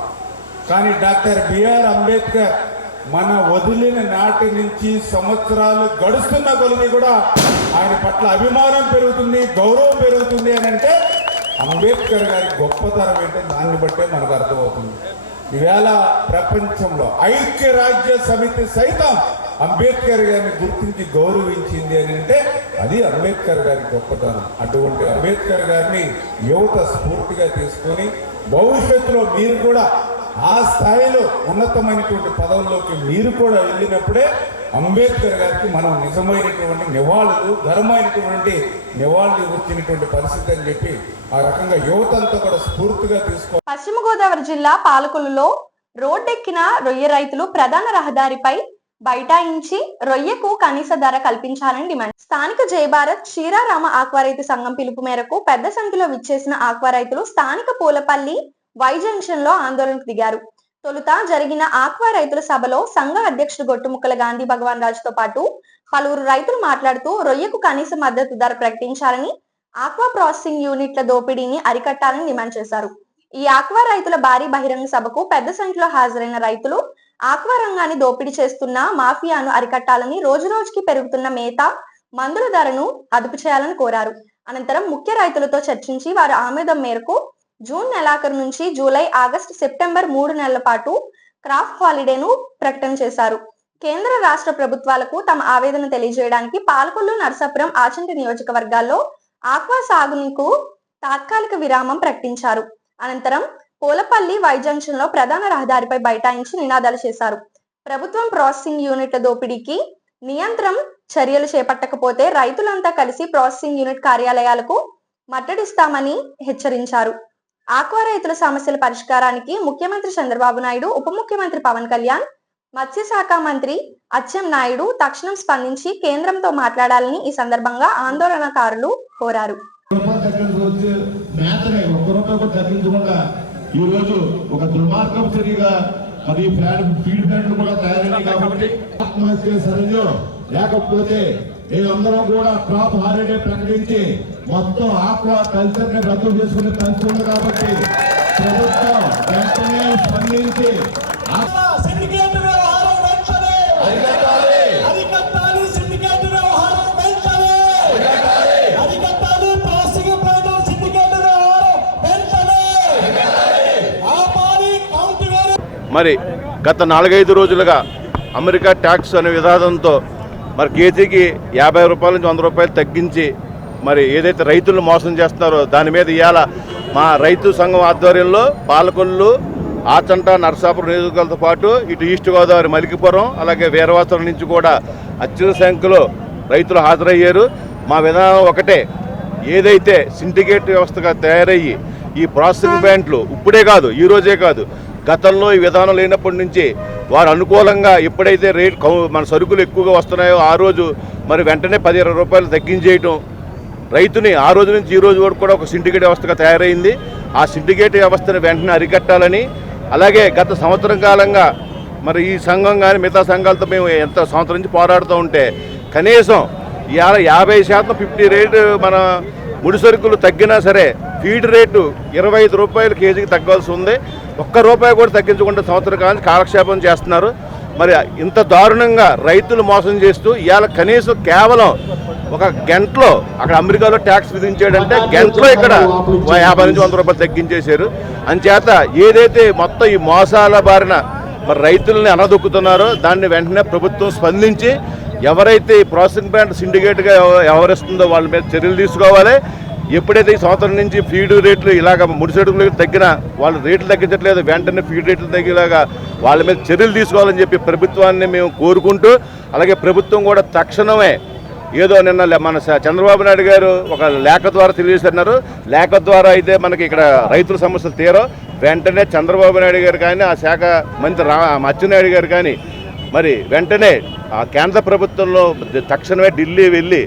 కానీ డాక్టర్ బిఆర్ అంబేద్కర్ మన వదిలిన నాటి నుంచి సంవత్సరాలు గడుస్తున్న కొలది కూడా ఆయన పట్ల అభిమానం పెరుగుతుంది, గౌరవం పెరుగుతుంది అని అంటే అంబేద్కర్ గారి గొప్పతనం ఏంటో దాన్ని బట్టే మనకు అర్థమవుతుంది. ఈవేళ ప్రపంచంలో ఐక్యరాజ్య సమితి సైతం అంబేద్కర్ గారిని గుర్తించి గౌరవించింది అని అంటే అది అంబేద్కర్ గారి గొప్పతనం. అటువంటి అంబేద్కర్ గారిని యువత స్ఫూర్తిగా తీసుకొని భవిష్యత్తులో మీరు కూడా ఆ స్థాయిలో ఉన్నతమైనటువంటి పదవుల్లోకి మీరు కూడా వెళ్ళినప్పుడే అంబేద్కర్ గారికి మనం నిజమైనటువంటి నివాళులు, ఘనమైనటువంటి నివాళులు ఇచ్చినటువంటి పరిస్థితి అని చెప్పి ఆ రకంగా యువతంతా కూడా స్ఫూర్తిగా తీసుకో. పశ్చిమ గోదావరి జిల్లా పాలకొల్లులో రోడ్డెక్కిన రొయ్య రైతులు ప్రధాన రహదారిపై బైఠాయించి రొయ్యకు కనీస ధర కల్పించాలని డిమాండ్. స్థానిక జయభారత్ క్షీరారామ ఆక్వా రైతు సంఘం పిలుపు మేరకు పెద్ద సంఖ్యలో విచ్చేసిన ఆక్వా రైతులు స్థానిక పూలపల్లి వై జంక్షన్ లో ఆందోళనకు దిగారు. తొలుత జరిగిన ఆక్వా రైతుల సభలో సంఘ అధ్యక్షుడు గొట్టుముక్కల గాంధీ భగవాన్ రాజుతో పాటు పలువురు రైతులు మాట్లాడుతూ రొయ్యకు కనీస మద్దతు ధర ప్రకటించాలని, ఆక్వా ప్రాసెసింగ్ యూనిట్ల దోపిడీని అరికట్టాలని డిమాండ్ చేశారు. ఈ ఆక్వా రైతుల భారీ బహిరంగ సభకు పెద్ద సంఖ్యలో హాజరైన రైతులు ఆక్వా రంగాన్ని దోపిడీ చేస్తున్న మాఫియాను అరికట్టాలని, రోజు రోజుకి పెరుగుతున్న మేత, మందుల ధరను అదుపు చేయాలని కోరారు. అనంతరం ముఖ్య రైతులతో చర్చించి వారి ఆమోదం మేరకు జూన్ నెలాఖరు నుంచి జూలై, ఆగస్టు, సెప్టెంబర్ 3 నెలల పాటు క్రాప్ హాలిడేను ప్రకటన చేశారు. కేంద్ర రాష్ట్ర ప్రభుత్వాలకు తమ ఆవేదన తెలియజేయడానికి పాలకొల్లు, నరసాపురం, ఆచంటి నియోజకవర్గాల్లో ఆక్వా సాగుకు తాత్కాలిక విరామం ప్రకటించారు. అనంతరం పూలపల్లి వై జంక్షన్ లో ప్రధాన రహదారిపై బైఠాయించి నినాదాలు చేశారు. ప్రభుత్వం ప్రాసెసింగ్ యూనిట్ల దోపిడీకి నియంత్రణ చర్యలు చేపట్టకపోతే రైతులంతా కలిసి ప్రాసెసింగ్ యూనిట్ కార్యాలయాలకు మద్దతిస్తామని హెచ్చరించారు. ఆక్వా రైతుల సమస్యల పరిష్కారానికి ముఖ్యమంత్రి చంద్రబాబు నాయుడు, ఉప ముఖ్యమంత్రి పవన్ కళ్యాణ్, మత్స్యశాఖ మంత్రి అచ్చెం నాయుడు తక్షణం స్పందించి కేంద్రంతో మాట్లాడాలని ఈ సందర్భంగా ఆందోళనకారులు కోరారు. ఈ రోజు ఒక దుర్మార్గం చర్యగా మరి ఫీడ్ ప్లాంట్లు కూడా తయారైనాయి కాబట్టి ఆత్మహత్య సరైన లేకపోతే మేమందరం కూడా క్రాప్ హాలిడే ప్రకటించి మొత్తం ఆక్వా కల్చర్ ని రద్దు చేసుకునే పరిస్థితి ఉంది కాబట్టి ప్రభుత్వం వెంటనే స్పందించి మరి గత 4-5 రోజులుగా అమెరికా ట్యాక్స్ అనే విధానంతో మరి కేజీకి 50 రూపాయల నుంచి 100 రూపాయలు తగ్గించి మరి ఏదైతే రైతులను మోసం చేస్తున్నారో దాని మీద ఇవాళ మా రైతు సంఘం ఆధ్వర్యంలో పాలకొల్లు, ఆచంట, నరసాపురం నియోజకవర్గాలతో పాటు ఇటు ఈస్ట్ గోదావరి, మలికిపురం, అలాగే వీరవాసరం నుంచి కూడా అత్యధిక సంఖ్యలో రైతులు హాజరయ్యారు. మా విధానం ఒకటే, ఏదైతే సిండికేట్ వ్యవస్థగా తయారయ్యి ఈ ప్రాసెసింగ్ ప్లాంట్లు ఇప్పుడే కాదు, ఈ రోజే కాదు, గతంలో ఈ విధానం లేనప్పటి నుంచి వారు అనుకూలంగా ఎప్పుడైతే మన సరుకులు ఎక్కువగా వస్తున్నాయో ఆ రోజు మరి వెంటనే 10-20 రూపాయలు తగ్గించేయటం, రైతుని ఆ రోజు నుంచి ఈ రోజు వరకు కూడా ఒక సిండికేట్ వ్యవస్థగా తయారైంది. ఆ సిండికేట్ వ్యవస్థను వెంటనే అరికట్టాలని, అలాగే గత సంవత్సరం కాలంగా మరి ఈ సంఘం కానీ మిగతా సంఘాలతో మేము ఎంత సంవత్సరం నుంచి పోరాడుతూ ఉంటే కనీసం ఇవాళ 50% 50 రేటు మన ముడి సరుకులు తగ్గినా సరే ఫీడ్ రేటు 25 రూపాయలు కేజీకి తగ్గాల్సి ఉంది. ₹1 కూడా తగ్గించకుండా సంవత్సరం కాలం కాలక్షేపం చేస్తున్నారు. మరి ఇంత దారుణంగా రైతులు మోసం చేస్తూ ఇవాళ కనీసం కేవలం ఒక గంటలో అక్కడ అమెరికాలో ట్యాక్స్ విధించాడంటే గంటలో ఇక్కడ 50 నుంచి 100 రూపాయలు తగ్గించేశారు. అంచేత ఏదైతే మొత్తం ఈ మోసాల బారిన మరి రైతులని అనదొక్కుతున్నారో దాన్ని వెంటనే ప్రభుత్వం స్పందించి ఎవరైతే ఈ ప్రాసెసింగ్ ప్లాంట్ సిండికేట్గా వ్యవహరిస్తుందో వాళ్ళ మీద చర్యలు తీసుకోవాలి. ఎప్పుడైతే ఈ సంవత్సరం నుంచి ఫీడ్ రేట్లు ఇలాగ ముడి సరుకులు తగ్గినా వాళ్ళు రేట్లు తగ్గించట్లేదు, వెంటనే ఫీడ్ రేట్లు తగ్గేలాగా వాళ్ళ మీద చర్యలు తీసుకోవాలని చెప్పి ప్రభుత్వాన్ని మేము కోరుకుంటూ, అలాగే ప్రభుత్వం కూడా తక్షణమే ఏదో నిన్న మన చంద్రబాబు నాయుడు గారు ఒక లేఖ ద్వారా తెలియజేస్తున్నారు. లేఖ ద్వారా అయితే మనకి ఇక్కడ రైతుల సమస్యలు తీరో వెంటనే చంద్రబాబు నాయుడు గారు కానీ ఆ శాఖ మంత్రి అచ్చెన్నాయుడు గారు కానీ మరి వెంటనే ఆ కేంద్ర ప్రభుత్వంలో తక్షణమే ఢిల్లీ వెళ్ళి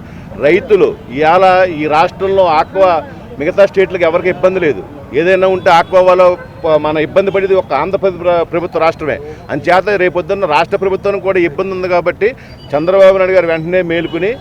రైతులు ఇవాళ ఈ రాష్ట్రంలో ఆక్వా మిగతా స్టేట్లకు ఎవరికి ఇబ్బంది లేదు, ఏదైనా ఉంటే ఆక్వా వాళ్ళు మన ఇబ్బంది పడేది ఒక ఆంధ్రప్రదేశ్ ప్రభుత్వ రాష్ట్రమే. అంచేత రేపొద్దున్న రాష్ట్ర ప్రభుత్వానికి కూడా ఇబ్బంది ఉంది కాబట్టి చంద్రబాబు నాయుడు గారు వెంటనే మేలుకుని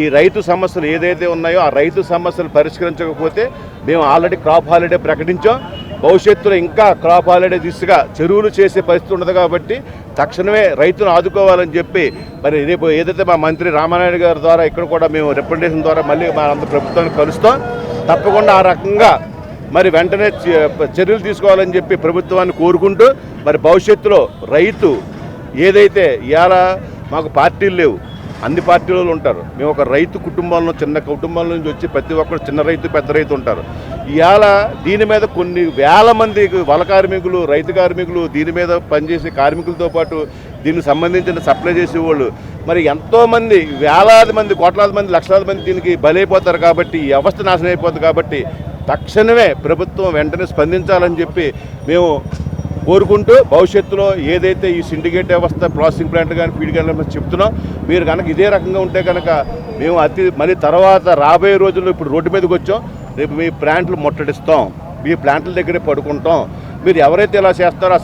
ఈ రైతు సమస్యలు ఏదైతే ఉన్నాయో ఆ రైతు సమస్యలు పరిష్కరించకపోతే మేము ఆల్రెడీ క్రాప్ హాలిడే ప్రకటించాం. భవిష్యత్తులో ఇంకా క్రాప్ హాలిడే దిశగా చెరువులు చేసే పరిస్థితి ఉండదు కాబట్టి తక్షణమే రైతును ఆదుకోవాలని చెప్పి మరి రేపు ఏదైతే మా మంత్రి రామానాయుడు గారి ద్వారా ఇక్కడ కూడా మేము రిప్రజెంటేషన్ ద్వారా మళ్ళీ మా అంత ప్రభుత్వాన్ని కలుస్తాం. తప్పకుండా ఆ రకంగా మరి వెంటనే చర్యలు తీసుకోవాలని చెప్పి ప్రభుత్వాన్ని కోరుకుంటూ మరి భవిష్యత్తులో రైతు ఏదైతే ఇవాళ మాకు పార్టీలు లేవు, అన్ని పార్టీలు ఉంటారు. మేము ఒక రైతు కుటుంబంలో చిన్న కుటుంబాల నుంచి వచ్చి ప్రతి ఒక్కరు చిన్న రైతు పెద్ద రైతు ఉంటారు. ఇవాళ దీని మీద కొన్ని వేల మంది వల కార్మికులు, రైతు కార్మికులు, దీని మీద పనిచేసే కార్మికులతో పాటు దీనికి సంబంధించిన సప్లై చేసేవాళ్ళు మరి ఎంతోమంది వేలాది మంది, కోట్లాది మంది, లక్షలాది మంది దీనికి బలైపోతారు. కాబట్టి ఈ వ్యవస్థ నాశనం అయిపోతుంది. కాబట్టి తక్షణమే ప్రభుత్వం వెంటనే స్పందించాలని చెప్పి మేము కోరుకుంటూ భవిష్యత్తులో ఏదైతే ఈ సిండికేట్ వ్యవస్థ ప్రాసెసింగ్ ప్లాంట్ కానీ ఫీడ్ కానీ చెప్తున్నాం, మీరు కనుక ఇదే రకంగా ఉంటే కనుక మేము మళ్ళీ తర్వాత రాబోయే రోజుల్లో ఇప్పుడు రోడ్డు మీదకి వచ్చాం, రేపు మీ ప్లాంట్లు ముట్టడిస్తాం, మీ ప్లాంట్ల దగ్గరే పడుకుంటాం. మీరు ఎవరైతే ఇలా చేస్తారో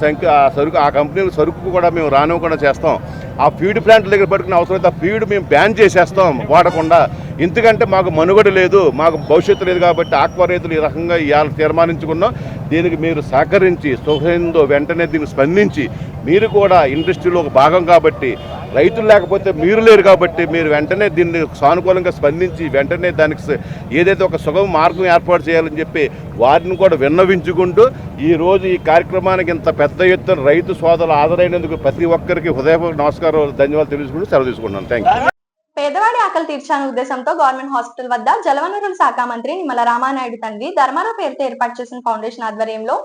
ఆ కంపెనీల సరుకు కూడా మేము రానివ్వకుండా చేస్తాం. ఆ ఫీడ్ ప్లాంట్ల దగ్గర పడుకునే అవసరం అయితే ఆ ఫీడ్ మేము బ్యాన్ చేసేస్తాం వాడకుండా. ఎందుకంటే మాకు మనుగడ లేదు, మాకు భవిష్యత్తు లేదు. కాబట్టి ఆక్వా రైతులు ఈ రకంగా ఇవాళ తీర్మానించుకున్నాం. దీనికి మీరు సహకరించి సుఖంతో వెంటనే దీన్ని స్పందించి మీరు కూడా ఇండస్ట్రీలో ఒక భాగం కాబట్టి, రైతులు లేకపోతే మీరు లేరు కాబట్టి మీరు వెంటనే దీన్ని సానుకూలంగా స్పందించి వెంటనే దానికి ఏదైతే ఒక సుగమ మార్గం ఏర్పాటు చేయాలని చెప్పి వారిని కూడా విన్నవించుకుంటూ ఈరోజు ఈ కార్యక్రమానికి ఇంత పెద్ద ఎత్తున రైతు సోదరులు హాజరైనందుకు ప్రతి ఒక్కరికి హృదయపూర్వక నమస్కారాలు, ధన్యవాదాలు తెలుసుకుంటూ సెలవు తీసుకుంటున్నాను. Thank you. పేదవాడి ఆకలి తీర్చాలనే ఉద్దేశంతో గవర్నమెంట్ హాస్పిటల్ వద్ద జలవనరుల శాఖ మంత్రి నిమ్మల రామానాయుడు తండ్రి ధర్మారావు పేరుతో ఏర్పాటు చేసిన ఫౌండేషన్ ఆధ్వర్యంలో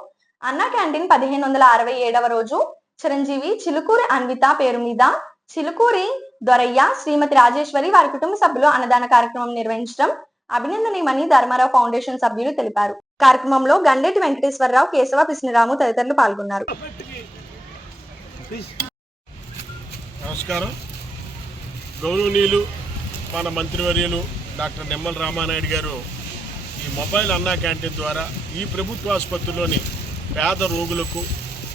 అన్నా క్యాంటీన్ 1567వ రోజు చిరంజీవి చిలుకూరి అన్విత పేరు మీద చిలుకూరి దొరయ్య, శ్రీమతి రాజేశ్వరి వారి కుటుంబ సభ్యులు అన్నదాన కార్యక్రమం నిర్వహించడం అభినందనీయమని ధర్మారావు ఫౌండేషన్ సభ్యులు తెలిపారు. కార్యక్రమంలో గండేటి వెంకటేశ్వరరావు, కేశవ పిసినిరాము తదితరులు పాల్గొన్నారు. నమస్కారం. గౌరవనీయులు మన మంత్రివర్యులు డాక్టర్ నిమ్మల రామానాయుడు గారు ఈ మొబైల్ అన్నా క్యాంటీన్ ద్వారా ఈ ప్రభుత్వ ఆసుపత్రిలోని పేద రోగులకు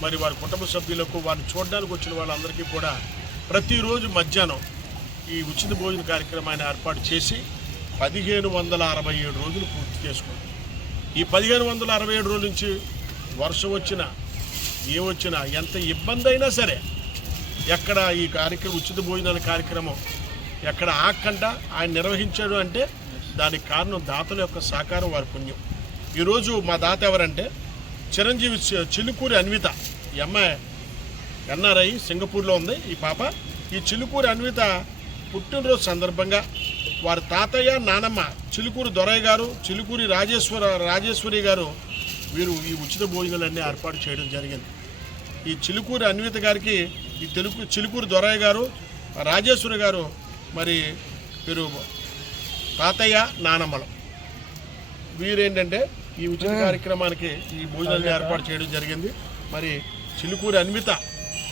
మరి వారి కుటుంబ సభ్యులకు వారిని చూడడానికి వచ్చిన వాళ్ళందరికీ కూడా ప్రతిరోజు మధ్యాహ్నం ఈ ఉచిత భోజన కార్యక్రమాన్ని ఏర్పాటు చేసి 1567 రోజులు పూర్తి చేసుకుంది. ఈ 1567 రోజుల నుంచి వర్షం వచ్చినా ఏమొచ్చినా ఎంత ఇబ్బంది అయినా సరే ఎక్కడ ఈ కార్యక్రమం ఉచిత భోజనాల కార్యక్రమం ఎక్కడ ఆగకుండా ఆయన నిర్వహించాడు అంటే దానికి కారణం దాతల యొక్క సహకారం, వారి పుణ్యం. ఈరోజు మా దాత ఎవరంటే చిరంజీవి చిలుకూరి అన్విత. ఈ అమ్మాయి ఎన్ఆర్ఐ, సింగపూర్లో ఉంది. ఈ పాప ఈ చిలుకూరి అన్విత పుట్టినరోజు సందర్భంగా వారి తాతయ్య, నానమ్మ చిలుకూరి దొరయ్య గారు, చిలుకూరి రాజేశ్వరి గారు వీరు ఈ ఉచిత భోజనాలన్నీ ఏర్పాటు చేయడం జరిగింది. ఈ చిలుకూరి అన్విత గారికి ఈ చిలుకూరి దొరయ్య గారు, రాజేశ్వరి గారు మరి వీరు తాతయ్య, నానమ్మలు వీరేంటంటే ఈ ఉచిత కార్యక్రమానికి ఈ భోజనాన్ని ఏర్పాటు చేయడం జరిగింది. మరి చిలుకూరి అన్విత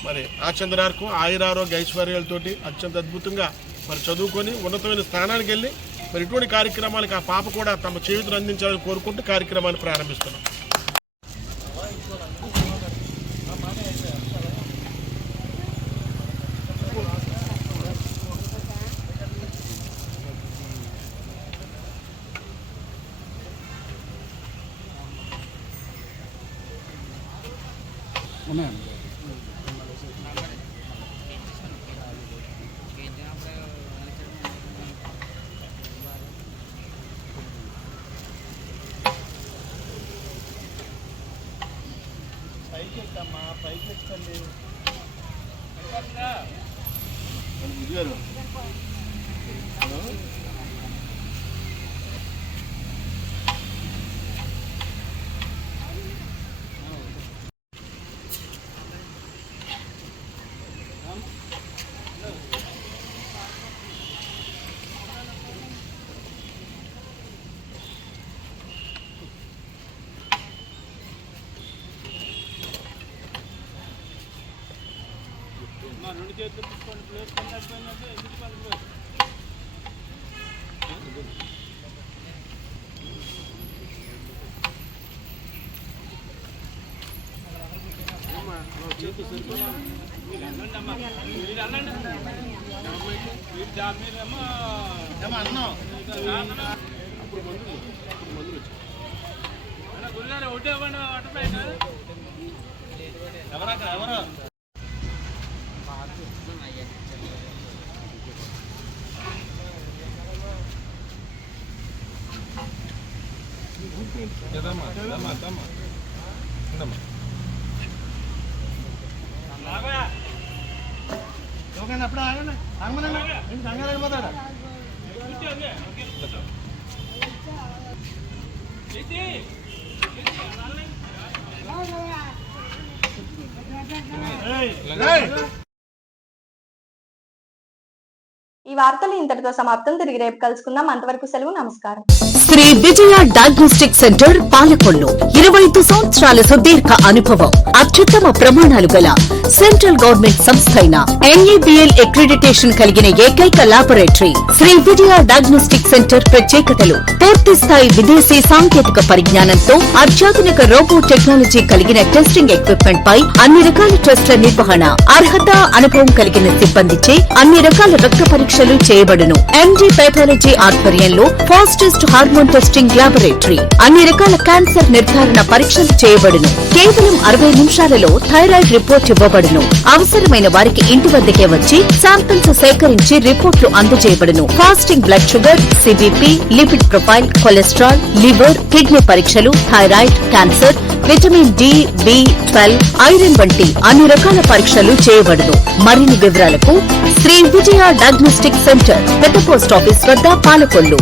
మరి ఆచంద్రార్కం ఆయురారోగ్య ఐశ్వర్యాలతోటి అత్యంత అద్భుతంగా మరి చదువుకొని ఉన్నతమైన స్థానానికి వెళ్ళి మరి ఇటువంటి కార్యక్రమాలకు ఆ పాప కూడా తమ చేతులు అందించాలని కోరుకుంటూ కార్యక్రమాన్ని ప్రారంభిస్తున్నాం. అన్నం ఈ వార్తలు ఇంతటితో సమాప్తం. తిరిగి రేపు కలుసుకుందాం. అంతవరకు సెలవు. నమస్కారం. శ్రీ విజయ డయాగ్నోస్టిక్ సెంటర్ పాలకొల్లు 25 సంవత్సరాల సుదీర్ఘ అనుభవం, అత్యుత్తమ ప్రమాణాలు గల సెంట్రల్ గవర్నమెంట్ సంస్థ అయిన NABL అక్రిడిటేషన్ కలిగిన ఏకైక laboratory Shri Vijaya diagnostic centre ప్రత్యేకతలు పూర్తి స్థాయి విదేశీ సాంకేతిక పరిజ్ఞానంతో అత్యాధునిక రోబో టెక్నాలజీ కలిగిన టెస్టింగ్ ఎక్విప్మెంట్ పై అన్ని రకాల టెస్టుల నిర్వహణ, అర్హత, అనుభవం కలిగిన సిబ్బందిచే అన్ని రకాల రక్త పరీక్షలు చేయబడును. MD పైథాలజీ ఆధ్వర్యంలో ఫాస్టెస్ట్ హార్మోన్ టెస్టింగ్ లాబొరేటరీ, అన్ని రకాల క్యాన్సర్ నిర్ధారణ పరీక్షలు చేయబడును. కేవలం 60 నిమిషాలలో థైరాయిడ్ రిపోర్ట్ ఇవ్వబడును. అవసరమైన వారికి ఇంటి వద్దకే వచ్చి శాంపిల్స్ సేకరించి రిపోర్ట్లు అందజేయబడును. Fasting blood sugar, CBP, lipid profile, cholesterol, liver, kidney పరీక్షలు, thyroid, cancer, vitamin D, B12, iron వంటి అన్ని రకాల పరీక్షలు చేయబడును. మరిన్ని వివరాలకు శ్రీ విజయ డయాగ్నోస్టిక్ సెంటర్, పెద్ద పోస్ట్ ఆఫీస్ వద్ద, పాలకొల్లు.